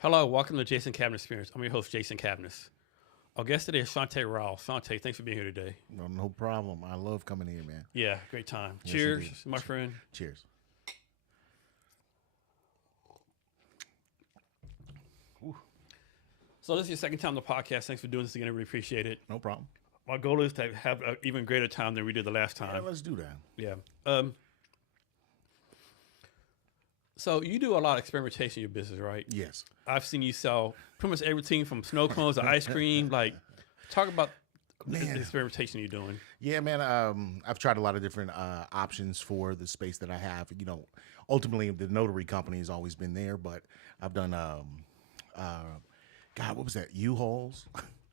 Hello, welcome to Jason Cabinet Experience. I'm your host, Jason Cabinet. Our guest today is Shonta Riles. Shonta, thanks for being here today. No problem. I love coming here, man. Yeah, great time. Yes, Cheers, indeed. my friend. Cheers. So this is your second time on the podcast. Thanks for doing this again. I really appreciate it. No problem. My goal is to have an even greater time than we did the last Yeah, time. let's do that. Yeah. So you do a lot of experimentation in your business, right? Yes. I've seen you sell pretty much everything from snow cones to ice cream. Like, talk about the Man. experimentation you're doing. Yeah, man. I've tried a lot of different options for the space that I have. You know, ultimately the notary company has always been there, but I've done God, what was that? U-Hauls.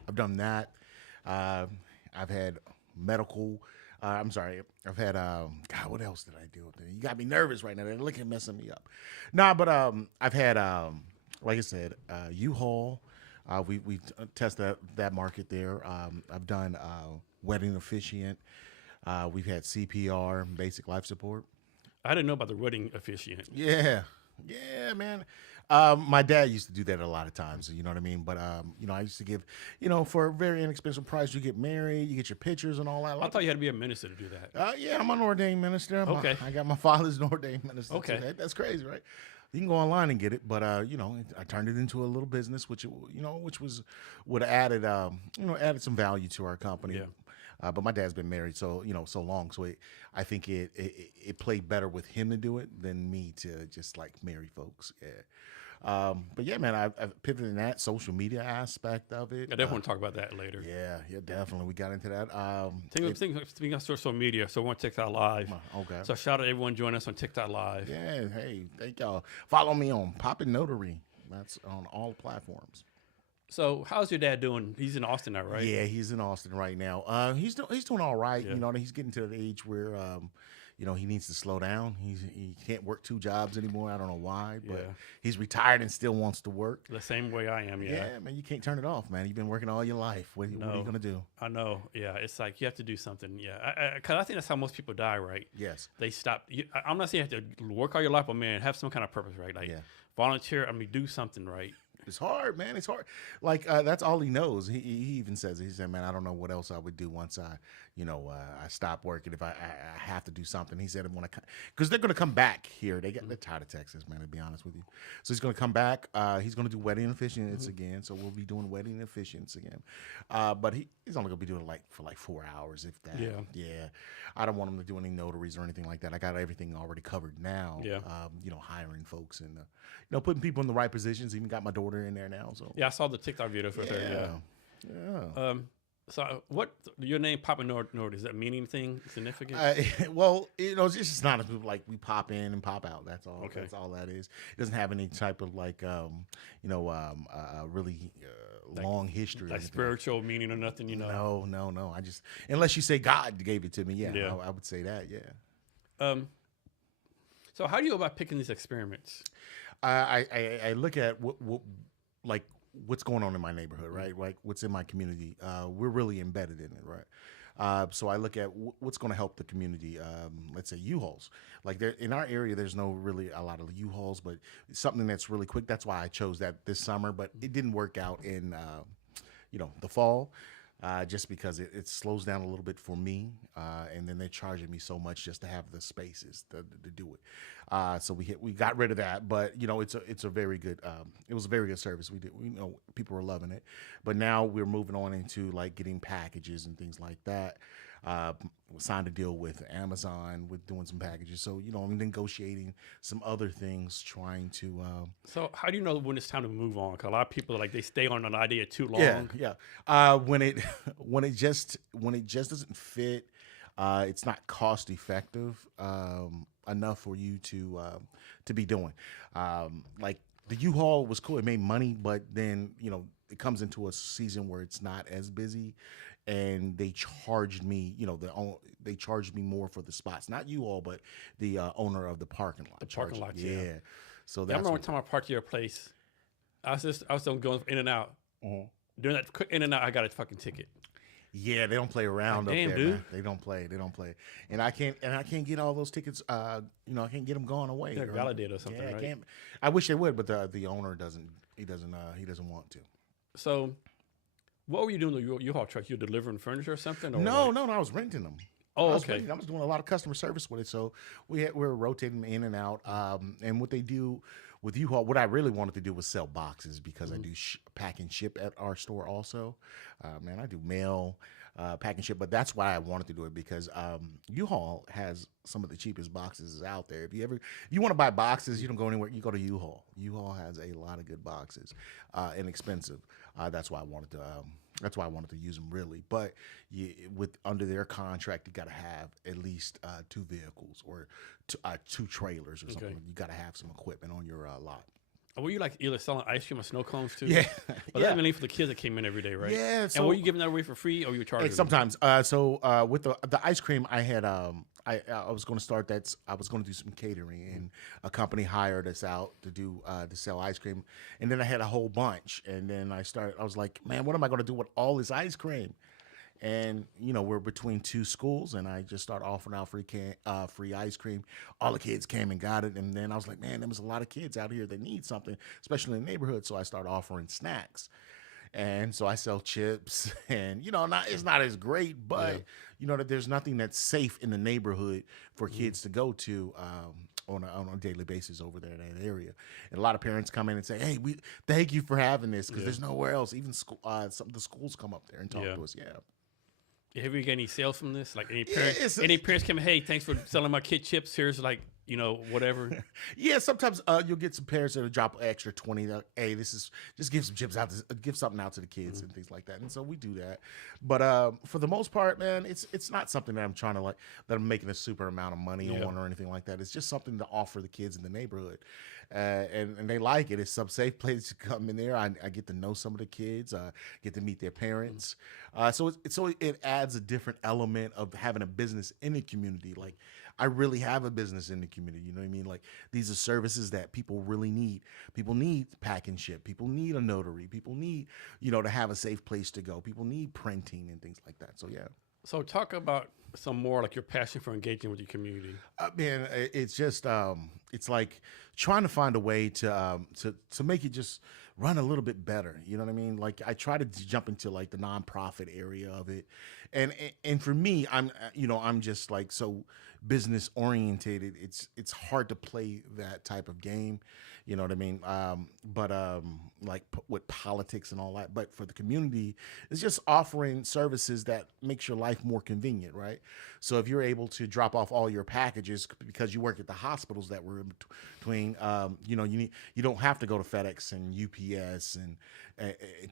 I've done that. I've had medical. I'm sorry. I've had God. What else did I do? You got me nervous right now. They're looking messing me up. Nah, but I've had like I said, U-Haul. We tested that market there. I've done wedding officiant. We've had CPR, basic life support. I didn't know about the wedding officiant. Yeah, man. My dad used to do that a lot of times. You know what I mean? But you know, I used to give, for a very inexpensive price, you get married, you get your pictures and all that. I thought you had to be a minister to do that. Yeah, I'm an ordained minister. Okay. I got my father's an ordained minister. Okay. Too. That's crazy, right? You can go online and get it, but I turned it into a little business, which would have added some value to our company. Yeah. But my dad's been married so long, so I think it played better with him to do it than me to just like marry folks. Yeah. But yeah, man, I've pivoted in that social media aspect of it. I definitely want to talk about that later. Yeah, definitely. We got into that. Speaking of social media, so we're on TikTok Live. Okay. So shout out to everyone joining us on TikTok Live. Yeah, hey, thank y'all. Follow me on Poppin Notary. That's on all platforms. So how's your dad doing? He's in Austin now, right? Yeah, he's in Austin right now. He's doing all right. Yeah. He's getting to the age where he needs to slow down. He can't work two jobs anymore. I don't know why, but Yeah. he's retired and still wants to work. The same way I am, yeah. Yeah, man, you can't turn it off, man. You've been working all your life. What are you gonna do? I know, yeah. It's like you have to do something, yeah. Because I think that's how most people die, right? Yes. They stop. I'm not saying you have to work all your life, but man, have some kind of purpose, right? Like volunteer. I mean, do something, right? It's hard, man. It's hard. Like that's all he knows. He even says, he said, man, I don't know what else I would do once I stop working. If I have to do something. He said, because they're gonna come back here. They're tired of Texas, man. To be honest with you, so he's gonna come back. He's gonna do wedding officiants again. So we'll be doing wedding officiants again. But he's only gonna be doing it for 4 hours, if that. Yeah. I don't want him to do any notaries or anything like that. I got everything already covered now. Yeah. Hiring folks and putting people in the right positions. Even got my daughter in there now. So Yeah, I saw the TikTok videos with her. Yeah. So what your name Poppin Notary, does that mean anything significant? Well, it's just not like we pop in and pop out. That's all. Okay. That's all that is. It doesn't have any type of really long history. Like spiritual meaning or nothing, No. I just, unless you say God gave it to me, yeah. I would say that, yeah. So how do you go about picking these experiments? I look at what's going on in my neighborhood, right? Like what's in my community. We're really embedded in it, right? So I look at what's going to help the community. Let's say U-Hauls. Like in our area, there's no really a lot of U-Hauls, but something that's really quick. That's why I chose that this summer, but it didn't work out in the fall. Just because it slows down a little bit for me, and then they're charging me so much just to have the spaces to do it. So we got rid of that, but it's a very good it was a very good service. People were loving it, but now we're moving on into like getting packages and things like that. Signed a deal with Amazon with doing some packages, so I'm negotiating some other things, trying to. So how do you know when it's time to move on? Because a lot of people they stay on an idea too long. Yeah. When it just doesn't fit, it's not cost effective enough for you to be doing. Like the U-Haul was cool; it made money, but then it comes into a season where it's not as busy. And they charged me, they charged me more for the spots. Not you all, but the owner of the parking lot. The parking lot, yeah. So I that's remember one time I parked at your place. I was going in and out. Uh-huh. During that quick in and out, I got a fucking ticket. Yeah, they don't play around Like, up damn, there, dude. man. They don't play. They don't play. And I can't get all those tickets. I can't get them going away. They're validated or something, yeah, right? I can't. I wish they would, but the owner doesn't. He doesn't want to. So, what were you doing with your U-Haul truck? You delivering furniture or something? Or No, I was renting them. Oh, I was okay. renting. I was doing a lot of customer service with it, so we're rotating in and out. And what they do with U-Haul, what I really wanted to do was sell boxes because I do pack and ship at our store also. Man, I do mail, pack and ship, but that's why I wanted to do it because U-Haul has some of the cheapest boxes out there. If you want to buy boxes, you don't go anywhere. You go to U-Haul. U-Haul has a lot of good boxes, inexpensive. That's why I wanted to. That's why I wanted to use them really. But under their contract, you got to have at least 2 vehicles or 2 trailers or something. You got to have some equipment on your lot. Were you like either selling ice cream or snow cones too? Yeah, but that's mainly for the kids that came in every day, right? Yeah. So, and were you giving that away for free, or you were charging? Sometimes. With the ice cream, I had I was going to start that. I was going to do some catering, and a company hired us out to sell ice cream, and then I had a whole bunch, and then I was like, man, what am I going to do with all this ice cream? And we're between 2 schools, and I just started offering out free ice cream. All the kids came and got it, and then I was like, man, there was a lot of kids out here that need something, especially in the neighborhood. So I started offering snacks, and so I sell chips, and it's not as great, but that there's nothing that's safe in the neighborhood for kids to go to. On a daily basis over there in that area, and a lot of parents come in and say, "Hey, we thank you for having this because there's nowhere else." Even school, some of the schools come up there and talk to us. Yeah. Have you get any sales from this? Like any parents come, hey, thanks for selling my kid chips. Here's like, whatever. Yeah, sometimes you'll get some parents that'll drop an extra 20. Hey, just give some chips out, give something out to the kids and things like that. And so we do that. But for the most part, man, it's not something that I'm trying to that I'm making a super amount of money on or anything like that. It's just something to offer the kids in the neighborhood. And they like it. It's some safe place to come in there. I get to know some of the kids, get to meet their parents. So it adds a different element of having a business in the community. Like, I really have a business in the community. You know what I mean? Like, these are services that people really need. People need pack and ship. People need a notary. People need, to have a safe place to go. People need printing and things like that. So, yeah. So talk about some more like your passion for engaging with your community. Man, it's just it's like trying to find a way to make it just run a little bit better. You know what I mean? Like, I try to jump into like the nonprofit area of it, and for me, I'm just like so business orientated. It's hard to play that type of game. You know what I mean? With politics and all that. But for the community, it's just offering services that makes your life more convenient, right? So if you're able to drop off all your packages because you work at the hospitals that were in between, you don't have to go to FedEx and UPS and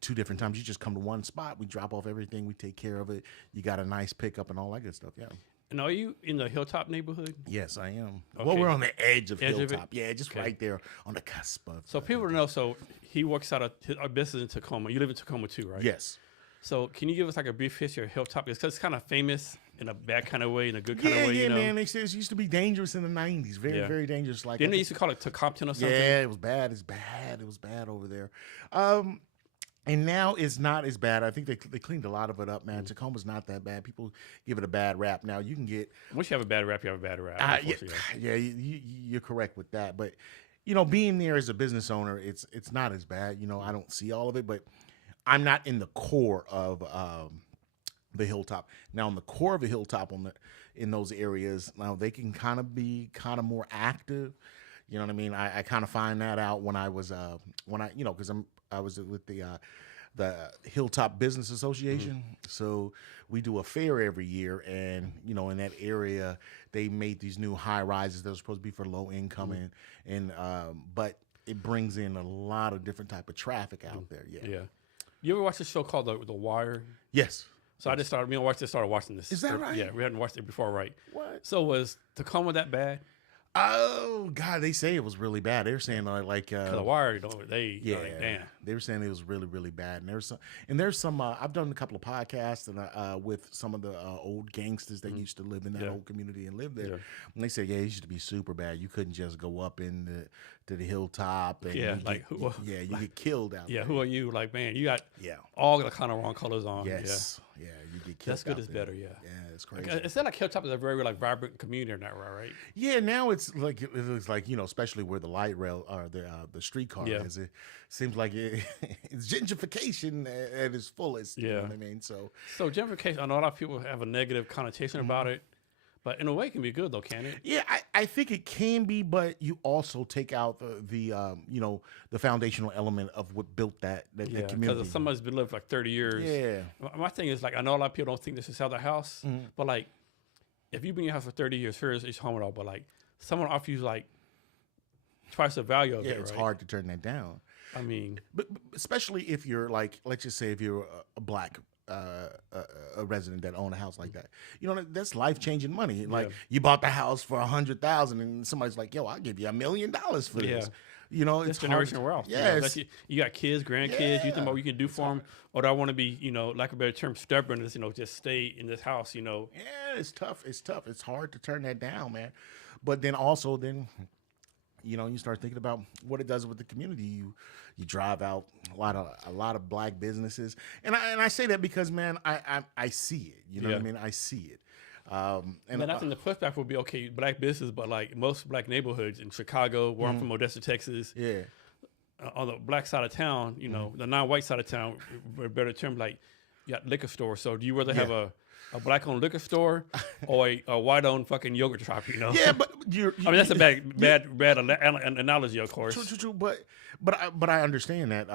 2 different times. You just come to one spot. We drop off everything. We take care of it. You got a nice pickup and all that good stuff. Yeah. And are you in the Hilltop neighborhood? Yes, I am. Okay. Well, we're on the edge of Edge of Hilltop. it? Yeah, just right there on the cusp of. So people know. So he works out of our business in Tacoma. You live in Tacoma too, right? Yes. So can you give us like a brief history of Hilltop? Because it's kind of famous in a bad kind of way, in a good kind of way. Yeah, man. They said it used to be dangerous in the 90s. Very, very dangerous. Like, didn't they used to call it Tacopton or something? Yeah, it was bad. It's bad. It was bad over there. And now it's not as bad. I think they cleaned a lot of it up, man. Tacoma's not that bad. People give it a bad rap. Now you can get. Once you have a bad rap, you have a bad rap. You're correct with that. But being there as a business owner, it's not as bad. I don't see all of it, but I'm not in the core of the Hilltop. Now, in the core of the Hilltop, in those areas, now they can kind of be more active. You know what I mean? I kind of find that out when I was because I was with the Hilltop Business Association. So we do a fair every year, and in that area they made these new high rises that are supposed to be for low income but it brings in a lot of different type of traffic out there. Yeah. You ever watch a show called The Wire? Yes. So I just started watching this. Is that right? Yeah, we hadn't watched it before, right? What? So was Tacoma that bad? Oh God, they say it was really bad. They were saying The Wire, damn. They were saying it was really, really bad. And there's some. I've done a couple of podcasts with some of the old gangsters that used to live in that old community and live there. Yeah. And they said, it used to be super bad. You couldn't just go up to the Hilltop and you get killed out there. Who are you? Like, man, you got all the kind of wrong colors on. Yes. Yeah, you get killed. That's good is better, yeah. Yeah, it's crazy. It sounds like Hilltop is a very like vibrant community now, right? Yeah, now it's like especially where the light rail or the streetcar is. It seems like it's gentrification at its fullest. Yeah, you know what I mean. So gentrification. I know a lot of people have a negative connotation about it. But in a way, it can be good, though, can it? Yeah, I think it can be, but you also take out the foundational element of what built that community. Because somebody's been living for like 30 years. Yeah. My thing is, like, I know a lot of people don't think they should sell their house, but, like, if you've been in your house for 30 years, here's each home and all, but, like, someone offers you, like, twice the value of it, it's hard to turn that down. I mean. But especially if you're, like, let's just say if you're a black a resident that own a house like that, that's life-changing money. Like you bought the house for $100,000 and somebody's like, yo, I'll give you $1 million for this. It's generational wealth. Yes. You got kids, grandkids, you think about what you can do for them, or do I want to be, like a better term, stubborn, just stay in this house, Yeah, it's tough. It's hard to turn that down, man. But then also you start thinking about what it does with the community. You drive out a lot of black businesses, and I say that because, man, I see it. You know what I mean? I see it. And I think the pushback would be, okay, black business, but like most black neighborhoods in Chicago, where I'm from, Odessa, Texas, on the black side of town, the non-white side of town, for a better term, like you got liquor stores. So do you rather have a black-owned liquor store or a white-owned fucking yogurt shop? Yeah, but I mean, that's a bad analogy, of course. True. But I understand that.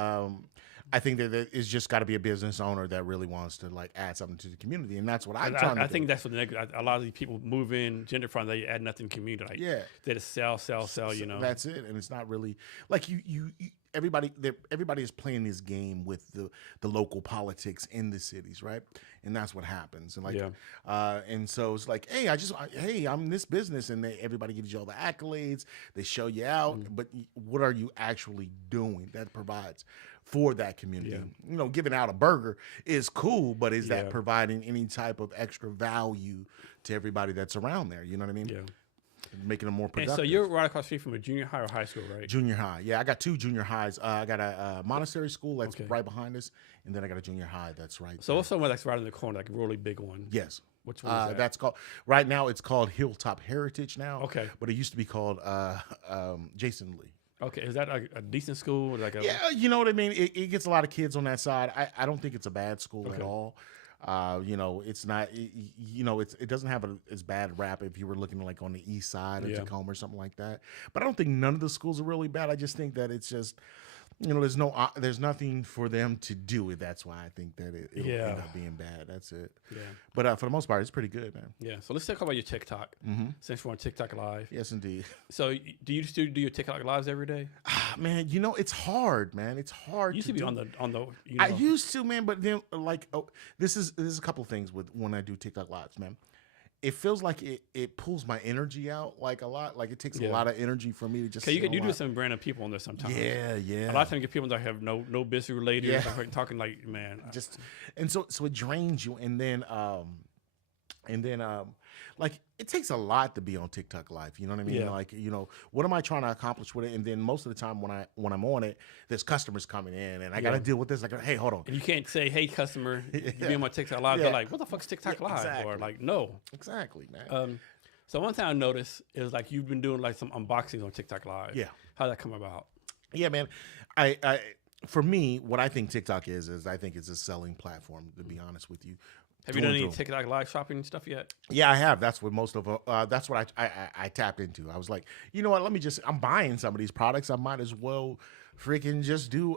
I think that it's just got to be a business owner that really wants to like add something to the community, and that's what I'm trying to do. I think that's what a lot of these people move in gentrified. They add nothing to the community. Like, they just sell. That's it, and it's not really like you everybody is playing this game with the local politics in the cities, right? And that's what happens. And and so it's like, hey, I'm this business, and everybody gives you all the accolades. They show you out, but what are you actually doing that provides for that community? Giving out a burger is cool, but is that providing any type of extra value to everybody that's around there? You know what I mean? Yeah. Making them more productive. And so you're right across the street from a junior high or high school, right? Junior high. Yeah, I got 2 junior highs. I got a Montessori school that's right behind us, and then I got a junior high that's right So what's somewhere that's right in the corner, like a really big one? Yes. Which one is that? That's called, right now it's called Hilltop Heritage now. Okay. But it used to be called Jason Lee. Okay, is that a decent school? Yeah, you know what I mean? It gets a lot of kids on that side. I don't think it's a bad school at all. It's not, it doesn't have as bad rap if you were looking like on the east side of Tacoma or something like that. But I don't think none of the schools are really bad. I just think that it's just, there's nothing for them to do. That's why I think that it'll end up being bad. That's it. Yeah. But for the most part, it's pretty good, man. Yeah. So let's talk about your TikTok. Since we're on TikTok Live. Yes, indeed. So do you still do your TikTok Lives every day? Man, it's hard, man. It's hard. You used to be on the. I used to, man, but then this is a couple of things with when I do TikTok Lives, man. It feels like it pulls my energy out like a lot. Like it takes a lot of energy for me to just. You do some random people on there sometimes. Yeah. A lot of times you get people that have no business related. Yeah. Talking like, man. And so it drains you, and then like it takes a lot to be on TikTok Live. You know what I mean? Yeah. Like, what am I trying to accomplish with it? And then most of the time when I'm on it, there's customers coming in, and I got to deal with this. Like, hey, hold on. And you can't say, hey, customer, you be on my TikTok Live. They're like, what the fuck's TikTok Live? Exactly. Or like, no. Exactly, man. So one thing I noticed is like you've been doing like some unboxings on TikTok Live. Yeah. How'd that come about? Yeah, man. I for me, what I think TikTok is I think it's a selling platform, to be honest with you. Have you done any TikTok Live shopping stuff yet? Yeah, I have. That's what that's what I tapped into. I was like, you know what? I'm buying some of these products. I might as well freaking just do.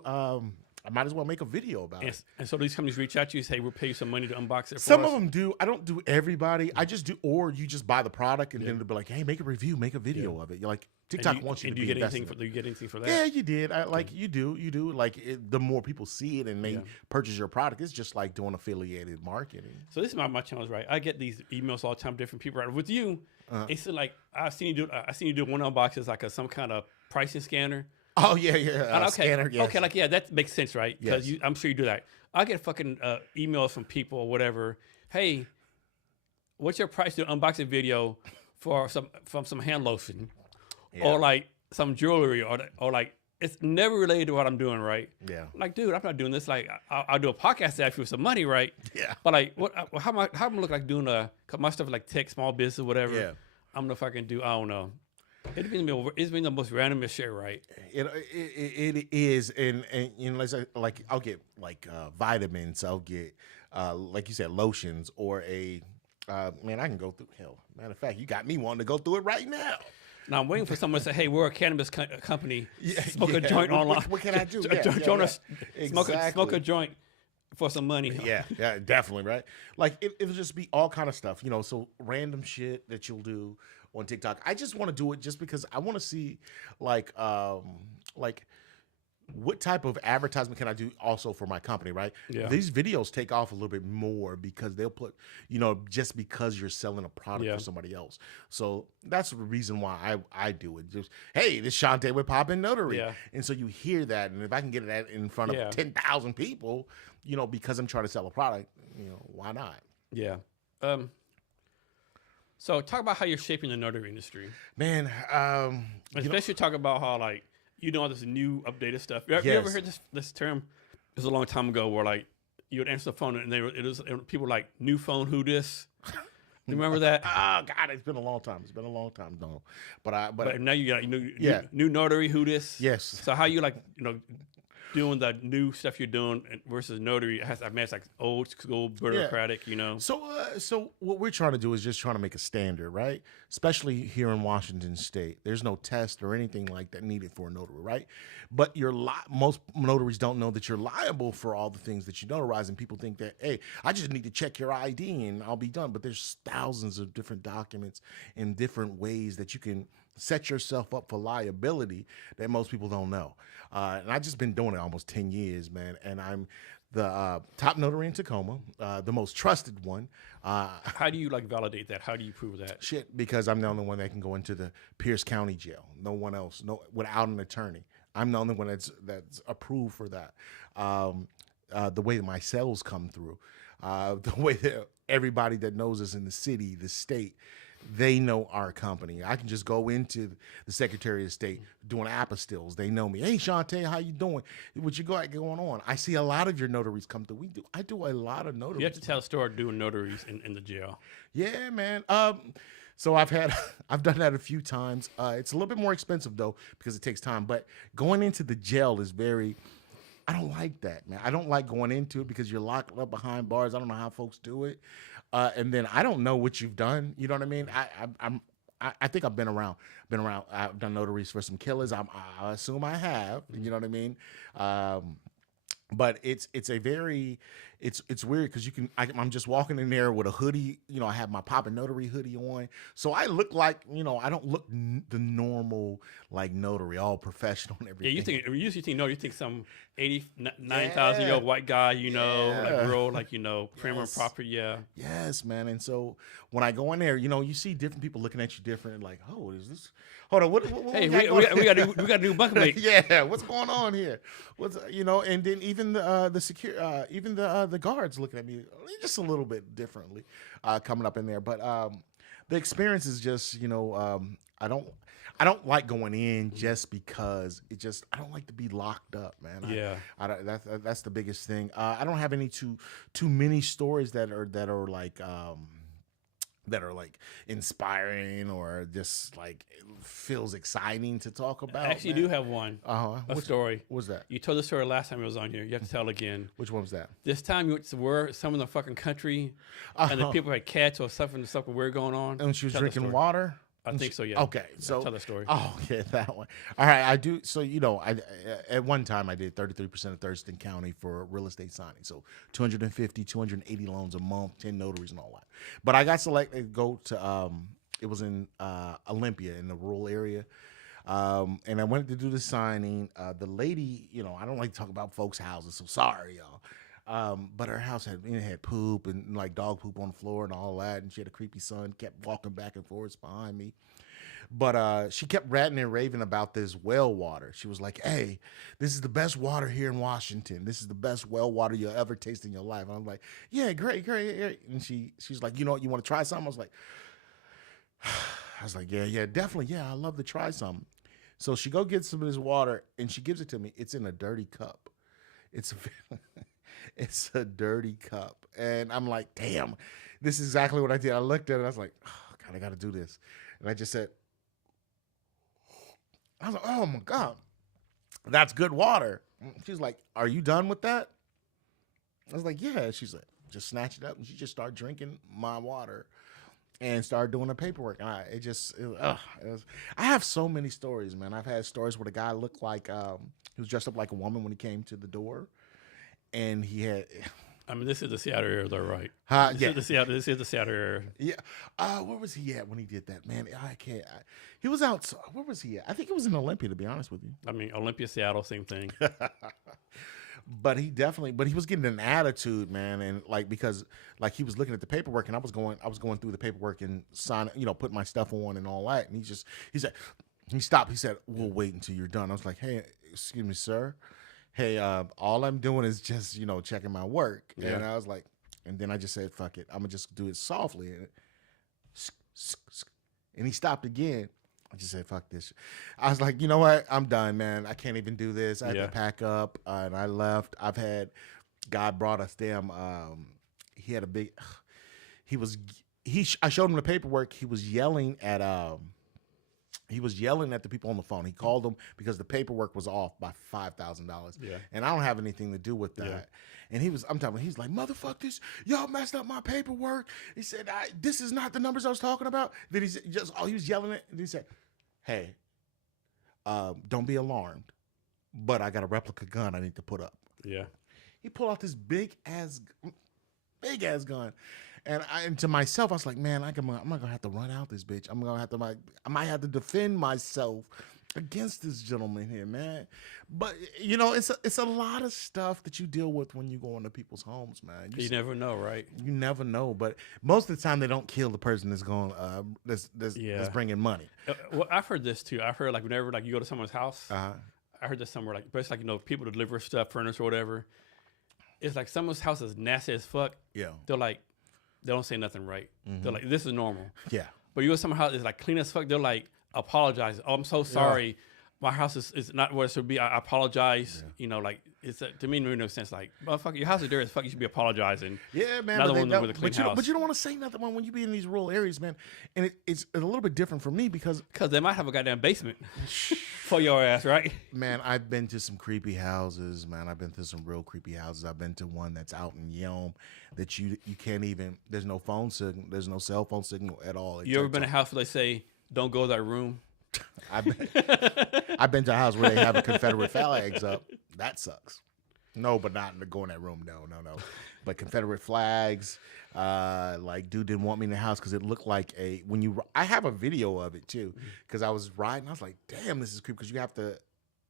I might as well make a video about it. And so these companies reach out to you and say, we'll pay you some money to unbox it for Some us? of them do. I don't do everybody. I just do, or you just buy the product and then they'll be like, hey, make a review, make a video of it. You're like, TikTok wants you to be invested. Do you get anything for that? Yeah, you did. You do. Like the more people see it and they purchase your product, it's just like doing affiliated marketing. So this is my challenge, right? I get these emails all the time, different people. Right? With you, it's like I've seen you do one unboxing like some kind of pricing scanner. Oh yeah. Okay, scanner, yes. Okay, that makes sense, right? Because I'm sure you do that. I get fucking emails from people or whatever. Hey, what's your price to unboxing video for some hand lotion, or like some jewelry, or like it's never related to what I'm doing, right? Yeah. Like, dude, I'm not doing this. Like, I'll do a podcast after for some money, right? Yeah. But like, how am I look like doing my stuff like tech, small business, or whatever? Yeah. I don't know if I can do. I don't know. It's been the most randomest shit, right? It is, and you know, like I'll get like vitamins, I'll get like you said, lotions, or a man, I can go through hell. Matter of fact, you got me wanting to go through it right now. Now I'm waiting for someone to say, "Hey, we're a cannabis company. Smoke a joint online. What can I do? Join us. Smoke a joint for some money." Yeah, definitely, right? Like it'll just be all kind of stuff, you know. So random shit that you'll do on TikTok. I just want to do it just because I want to see, like what type of advertisement can I do also for my company, right? Yeah. These videos take off a little bit more because they'll put, you know, just because you're selling a product for somebody else. So that's the reason why I do it. Just, hey, this Shonta with Poppin Notary. Yeah. And so you hear that, and if I can get that in front of 10,000 people, you know, because I'm trying to sell a product, you know, why not? Yeah. So talk about how you're shaping the notary industry. Man, especially talk about how, like, you know, all this new updated stuff. You ever heard this term? It was a long time ago where, like, you would answer the phone and people were like, new phone, who this? You remember that? Oh God, it's been a long time. No, but now you got new notary, who this? Yes. So how you, like, you know, doing the new stuff you're doing versus notary? I mean, it's like old school bureaucratic, you know. So what we're trying to do is just trying to make a standard, right? Especially here in Washington State, there's no test or anything like that needed for a notary, right? But most notaries don't know that you're liable for all the things that you notarize, and people think that, hey, I just need to check your ID and I'll be done. But there's thousands of different documents in different ways that you can set yourself up for liability that most people don't know. And I've just been doing it almost 10 years, man. And I'm the top notary in Tacoma, the most trusted one. How do you, like, validate that? How do you prove that? Because I'm the only one that can go into the Pierce County Jail. No one else, without an attorney. I'm the only one that's approved for that. The way that my sales come through, the way that everybody that knows us in the city, the state, they know our company. I can just go into the Secretary of State doing apostilles. They know me. Hey, Shonta, how you doing? What you got going on? I see a lot of your notaries come through. I do a lot of notaries. You have to tell a story doing notaries in the jail. Yeah, man. So I've done that a few times. It's a little bit more expensive though because it takes time. But going into the jail is I don't like that, man. I don't like going into it because you're locked up behind bars. I don't know how folks do it. And then I don't know what you've done. You know what I mean? I think I've been around. I've done notaries for some killers. I assume I have. You know what I mean? But it's weird because I'm just walking in there with a hoodie. You know, I have my Poppin Notary hoodie on, so I look like, you know, I don't look the normal, like, notary, all professional and everything. Yeah, you think some 89,000-year-old white guy, you know, like real, like, you know, prim and proper. Yeah. Yes, man. And so when I go in there, you know, you see different people looking at you different, like, oh, is this? Hold on, what hey, we got a new bunkmate. Yeah, what's going on here? You know, and then even the guards looking at me just a little bit differently, coming up in there. But the experience is just, you know, I don't like going in just because I don't like to be locked up, man. Yeah, that's the biggest thing. I don't have any too many stories that are like inspiring or just like feels exciting to talk about. I actually do have one. A story. What's that? You told the story last time it was on here. You have to tell it again. Which one was that? This time you went to some in the fucking country, and the people had cats or something weird going on. And she was drinking water. I think so, yeah. Okay, so tell the story. Oh, yeah, that one. All right, I do. So, you know, at one time I did 33% of Thurston County for real estate signing. So 250, 280 loans a month, 10 notaries and all that. But I got selected to go to, it was in Olympia in the rural area. And I went to do the signing. The lady, you know, I don't like to talk about folks' houses, so sorry, y'all. But her house had poop and like dog poop on the floor and all that, and she had a creepy son, kept walking back and forth behind me. But she kept ranting and raving about this well water. She was like, hey, this is the best water here in Washington. This is the best well water you'll ever taste in your life. And I'm like, yeah, great. And she's like, you know what, you want to try something? I was like, yeah, definitely. Yeah, I'd love to try something. So she go get some of this water, and she gives it to me. It's in a dirty cup. It's a, it's a dirty cup. And I'm like, damn, this is exactly what I did. I looked at it. I was like, oh, God, I got to do this. And I just said, I was like, oh, my God, that's good water. She's like, are you done with that? I was like, yeah. She's like, just snatch it up. And she just started drinking my water and started doing the paperwork. And I have so many stories, man. I've had stories where the guy looked like, he was dressed up like a woman when he came to the door. And he had... I mean, this is the Seattle area, though, right? This is the Seattle area. Yeah. Where was he at when he did that, man? I can't. He was out. Where was he at? I think it was in Olympia, to be honest with you. I mean, Olympia, Seattle, same thing. But he was getting an attitude, man, and because he was looking at the paperwork, and I was going through the paperwork and putting my stuff on and all that, and he stopped. He said, "We'll wait until you're done." I was like, "Hey, excuse me, sir. Hey, all I'm doing is just, checking my work." Yeah. And I was like, and then I just said, fuck it. I'm going to just do it softly. And he stopped again. I just said, fuck this. I was like, you know what? I'm done, man. I can't even do this. I had to pack up, and I left. God brought us he had a big, I showed him the paperwork. He was yelling at the people on the phone. He called them because the paperwork was off by $5,000. Yeah. And I don't have anything to do with that. Yeah. And he's like, motherfuck this. Y'all messed up my paperwork. He said, this is not the numbers I was talking about. Then he was yelling it. And he said, hey, don't be alarmed, but I got a replica gun I need to put up. Yeah. He pulled out this big ass gun. And to myself, I was like, man, I'm not going to have to run out this bitch. I might have to defend myself against this gentleman here, man. But, it's a lot of stuff that you deal with when you go into people's homes, man. You never know, right? You never know. But most of the time, they don't kill the person that's going, that's bringing money. Well, I've heard this, too. I've heard, whenever, you go to someone's house, I heard this somewhere, but it's people deliver stuff, furniture or whatever. It's like someone's house is nasty as fuck. Yeah. They're like, they don't say nothing right. Mm-hmm. They're like, this is normal. Yeah. But you go to someone's house, it's clean as fuck. They're like, apologize. Oh, I'm so sorry. Yeah. My house is not what it should be. I apologize. Yeah. To me, it made no sense. Motherfucker, your house is dirty as fuck. You should be apologizing. Yeah, man. But you don't want to say nothing when you be in these rural areas, man. And it's a little bit different for me because they might have a goddamn basement for your ass, right? Man, I've been to some creepy houses, man. I've been to some real creepy houses. I've been to one that's out in Yelm that you can't even. There's no phone signal. There's no cell phone signal at all. You ever been in a house where they say, "Don't go to that room"? I've been to a house where they have a Confederate flags up. That sucks. No, but not to go in that room. No. But Confederate flags. Dude didn't want me in the house because it looked like I have a video of it too because I was riding. I was like, damn, this is creepy because you have to.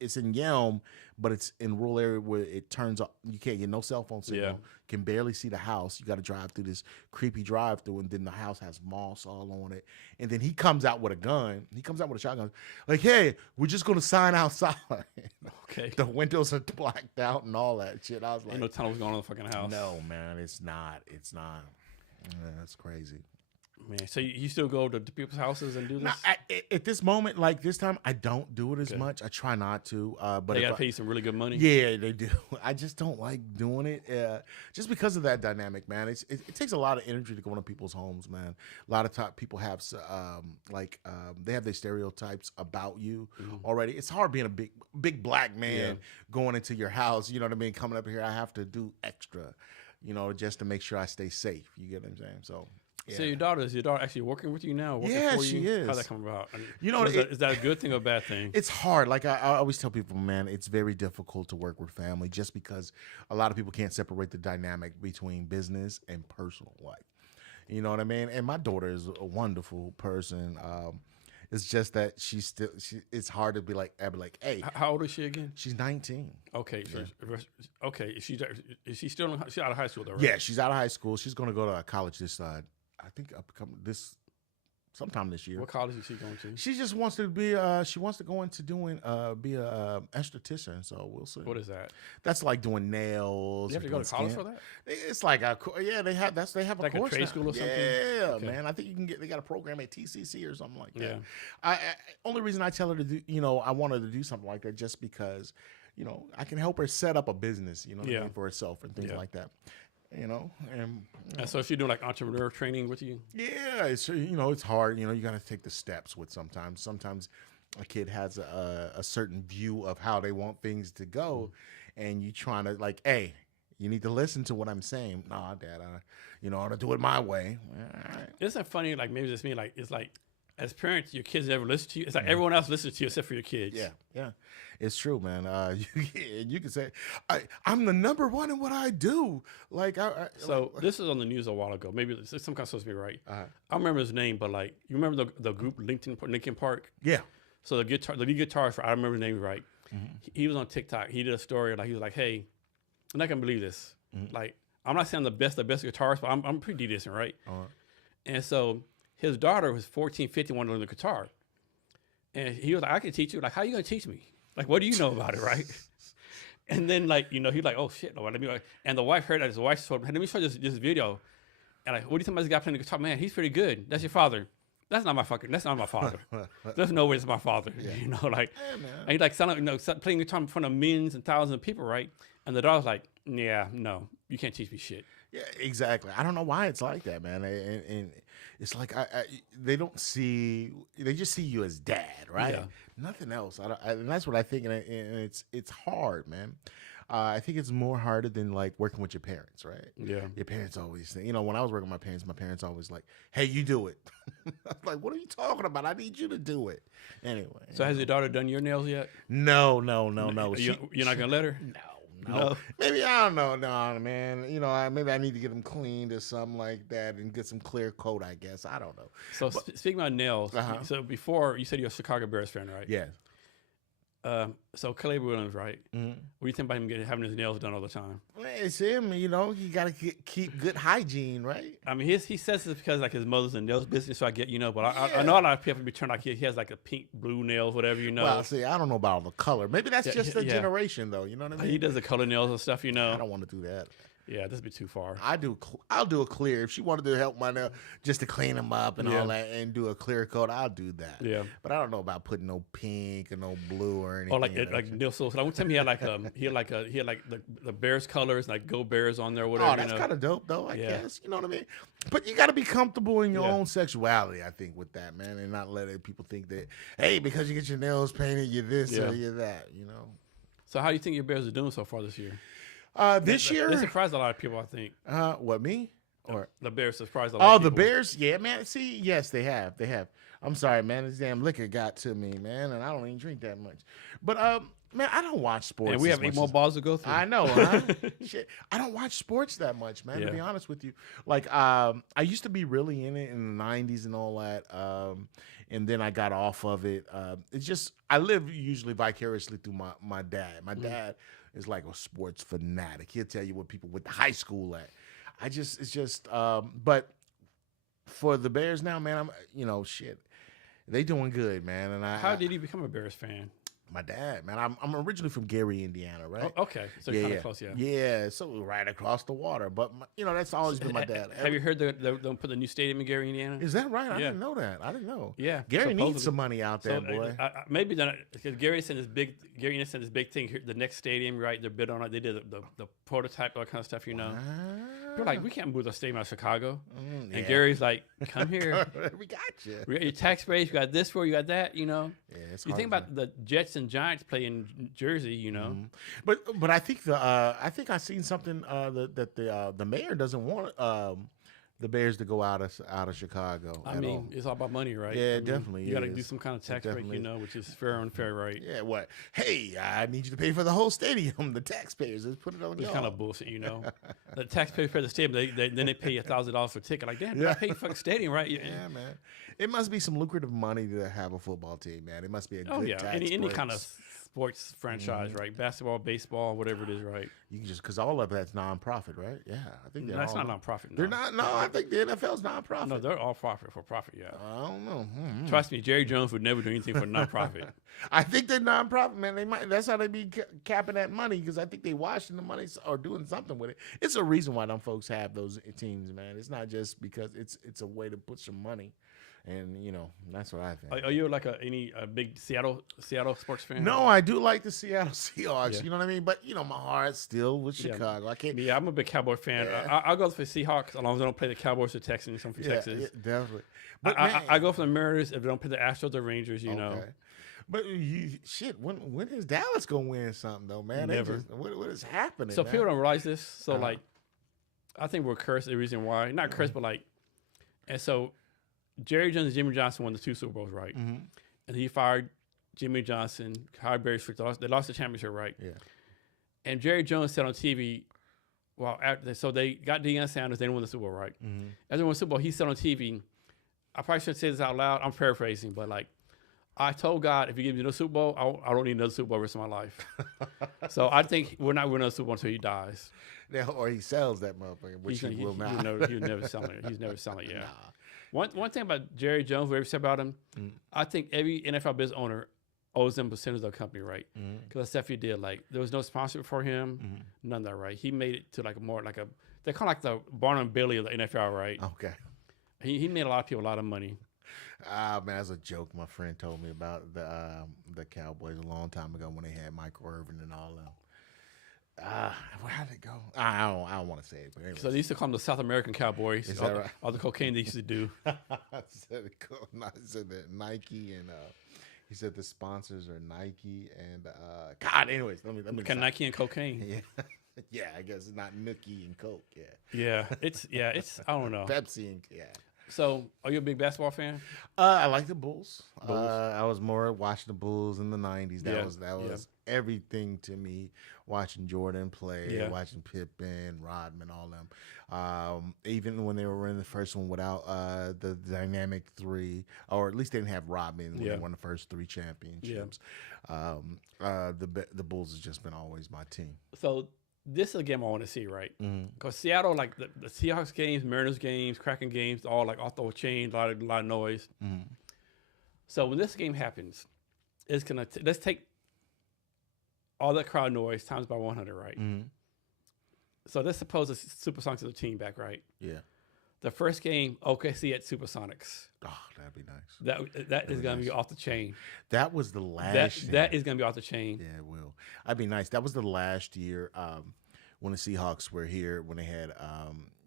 It's in Yelm, but it's in rural area where it turns off. You can't get no cell phone signal. Yeah. Can barely see the house. You got to drive through this creepy drive-through, and then the house has moss all on it. And then he comes out with a gun. He comes out with a shotgun. Like, hey, we're just gonna sign outside. Okay. The windows are blacked out and all that shit. I was like, ain't no tunnels going on the fucking house. No, man, it's not. That's crazy. Man, so you still go to people's houses and do this? At this moment, this time, I don't do it as much. I try not to. But they got to pay you some really good money? Yeah, they do. I just don't like doing it just because of that dynamic, man. It takes a lot of energy to go into people's homes, man. A lot of people have, they have their stereotypes about you already. It's hard being a big black man going into your house, you know what I mean? Coming up here, I have to do extra, just to make sure I stay safe. You get what I'm saying? So... Yeah. So is your daughter actually working with you now? She is. How's that come about? Is that a good thing or a bad thing? It's hard. I always tell people, man, it's very difficult to work with family just because a lot of people can't separate the dynamic between business and personal life. You know what I mean? And my daughter is a wonderful person. It's just that it's hard to be like, hey. How old is she again? She's 19. Okay. Yeah. Okay. Is she still she's out of high school though, right? Yeah, she's out of high school. She's going to go to college this I think this sometime this year. What college is she going to? She just wants to be. She wants to go into doing be a esthetician. So we'll see. What is that? That's like doing nails. You have to go to college for that? It's like they have a like course a trade now. school or something. Yeah, Okay. man. I think you can get. They got a program at TCC or something like that. Yeah. Only reason I tell her to do, I want her to do something like that just because, I can help her set up a business, what I mean, for herself and things like that. And so she's doing like entrepreneur training with you? Yeah, it's hard. You got to take the steps with sometimes. Sometimes a kid has a certain view of how they want things to go, and you trying to like, hey, you need to listen to what I'm saying. Nah, Dad, I ought to do it my way. All right. Isn't that funny? Like maybe just me. Like it's like as parents, your kids never listen to you. It's like everyone else listens to you except for your kids. Yeah, it's true, man. You can say, I'm the number one in what I do. Like, this is on the news a while ago. Maybe it's some kind of supposed to be right. I don't remember his name, but like you remember the group Linkin Park? Yeah. So the lead guitarist, I don't remember his name right. He was on TikTok. He did a story like he was like, "Hey, I'm not gonna believe this. Like, I'm not saying the best guitarist, but I'm pretty decent, right?" And so his daughter was 14, 15, wanted to learn the guitar. And he was like, I can teach you. Like, how are you going to teach me? Like, what do you know about it, right? And then, like, he's like, oh, shit. Let me. And the wife heard that. His wife told him, hey, let me show you this video. And like, what do you think about this guy playing the guitar? Man, he's pretty good. That's your father. That's not my father. There's no way it's my father. Yeah. And he like playing guitar in front of millions and thousands of people, right? And the daughter's like, yeah, no, you can't teach me shit. Yeah, exactly. I don't know why it's like that, man. And it's like they just see you as dad, right? Yeah. Nothing else. And that's what I think, and it's hard, man. I think it's more harder than like working with your parents, right? Yeah. Your parents always think, when I was working with my parents always like, hey, you do it. I was like, what are you talking about? I need you to do it. Anyway. So has your daughter done your nails yet? No. You're not gonna let her? No. Maybe, I don't know. No, man. Maybe I need to get them cleaned or something like that and get some clear coat, I guess. I don't know. So speaking about nails, so before you said you're a Chicago Bears fan, right? Yes. So Caleb Williams, right? What do you think about him having his nails done all the time? Well, it's him, you got to keep good hygiene, right? I mean, he says it's because like his mother's in nails business, so I get, but I know a lot of people be turned like he has like a pink, blue nails, whatever, Well, see, I don't know about the color. Maybe that's just the generation, though. You know what I mean? He does the color nails and stuff, I don't want to do that. Yeah, this would be too far. I'll do a clear. If she wanted to help my nail, just to clean them up and all that, and do a clear coat, I'll do that. Yeah, but I don't know about putting no pink or no blue or anything. Or like Neil Silver. So one time he had the Bears colors, like Go Bears on there, or whatever. Oh, that's kind of dope, though. I guess you know what I mean. But you got to be comfortable in your own sexuality, I think, with that, man, and not letting people think that, hey, because you get your nails painted, you're this or you're that. So how do you think your Bears are doing so far this year? This year, they surprised a lot of people, I think. What, me? Or the Bears surprised a lot of people. The Bears? Yeah, man. See, yes, they have. I'm sorry, man. This damn liquor got to me, man, and I don't even drink that much. But, man, I don't watch sports. And we have 8 more balls to go through. I know, huh? Shit. I don't watch sports that much, man, to be honest with you. Like, I used to be really in it in the 90s and all that, and then I got off of it. It's just, I live usually vicariously through my dad. My dad is like a sports fanatic. He'll tell you what people went to high school at. But for the Bears now, man, shit, they doing good, man. And how did you become a Bears fan? My dad, man. I'm originally from Gary, Indiana, right? Oh, okay, so you're kind of close, Yeah, so right across the water. But that's always been my dad. Have you heard they're put the new stadium in Gary, Indiana? Is that right? I didn't know that. I didn't know. Yeah, Gary needs some money out there, boy. Maybe because Gary sent this big thing here, the next stadium, right? They're bid on it. They did the prototype, all that kind of stuff, They're like, we can't move the stadium out of Chicago. And Gary's like, come here. We got you. We got your tax base. You got this for you got that. Yeah, you think about the Jets and Giants play in Jersey, But I think I seen something that the mayor doesn't want the Bears to go out of Chicago. I mean, it's all about money, right? Yeah, definitely. You got to do some kind of tax break, which is fair and unfair, right? Yeah. What? Hey, I need you to pay for the whole stadium. The taxpayers, let's put it on. It's kind of bullshit, The taxpayers pay the stadium, then they pay $1,000 for a ticket. Like, damn, I pay for fucking stadium, right? Yeah, man. It must be some lucrative money to have a football team, man. It must be a good tax any kind of sports franchise, right? Basketball, baseball, whatever it is, right? You can just because all of that's nonprofit, right? Yeah, I think That's not nonprofit. No. They're not. No, I think the NFL's nonprofit. No, they're all for profit. Yeah. I don't know. Trust me, Jerry Jones would never do anything for nonprofit. I think they're nonprofit, man. They might. That's how they be capping that money because I think they washing the money or doing something with it. It's a reason why them folks have those teams, man. It's not just because it's a way to put some money. And that's what I think. Are you like a big Seattle sports fan? No, I do like the Seattle Seahawks. Yeah. You know what I mean? But my heart's still with Chicago. I can't. Yeah, I'm a big Cowboy fan. Yeah. I'll go for Seahawks as long as they don't play the Cowboys or Texans. I'm from Texas. Yeah, definitely. But I go for the Mariners if they don't play the Astros or Rangers. You know. But when is Dallas gonna win something though, man? Never. What is happening? So man? people don't realize this. So like, I think we're cursed. The reason why, not cursed, but like, and so. Jerry Jones and Jimmy Johnson won the 2 Super Bowls, right? Mm-hmm. And he fired Jimmy Johnson, hired Barry Switzer. They lost the championship, right? Yeah. And Jerry Jones said on TV, so they got Deion Sanders, they didn't win the Super Bowl, right? Mm-hmm. As they won the Super Bowl, he said on TV, I probably shouldn't say this out loud, I'm paraphrasing, but like, I told God, if you give me the Super Bowl, I don't need another Super Bowl the rest of my life. So I think we're not winning a Super Bowl until he dies. Yeah, or he sells that motherfucker, which he will not. He's never selling it. He's never selling it, yeah. Nah. One thing about Jerry Jones, whatever you said about him, I think every NFL business owner owes them a percentage of the company, right? Because that's stuff he did. Like, there was no sponsor for him, none of that, right? He made it to like more like they're kind of like the Barnum and Bailey of the NFL, right? Okay. He made a lot of people a lot of money. Man, that's a joke. My friend told me about the Cowboys a long time ago when they had Michael Irvin and all them. Where did it go? I don't want to say it. But anyways. So they used to call them the South American Cowboys. Is that right? All the cocaine they used to do. I said that Nike and he said the sponsors are Nike and God. Anyways, let me. Nike and cocaine. Yeah, yeah. I guess it's not Nookie and Coke. Yeah. Yeah, it's I don't know. Pepsi and yeah. So, are you a big basketball fan? I like the Bulls. I was more watching the Bulls in the '90s. That was everything to me. Watching Jordan play, watching Pippen, Rodman, all them. Even when they were in the first one without the dynamic three, or at least they didn't have Rodman when they won the first 3 championships. The Bulls has just been always my team. So. This is a game I want to see, right? Because Seattle, like the Seahawks games, Mariners games, Kraken games, all like off the chain, a lot of noise. So when this game happens, it's gonna let's take all that crowd noise times by 100, right? So let's suppose the Supersonics is a team back, right? Yeah. The first game, OKC at Supersonics. Oh, that'd be nice. That is gonna be off the chain. That was the last. That is gonna be off the chain. Yeah, it will. That'd be nice. That was the last year when the Seahawks were here when they had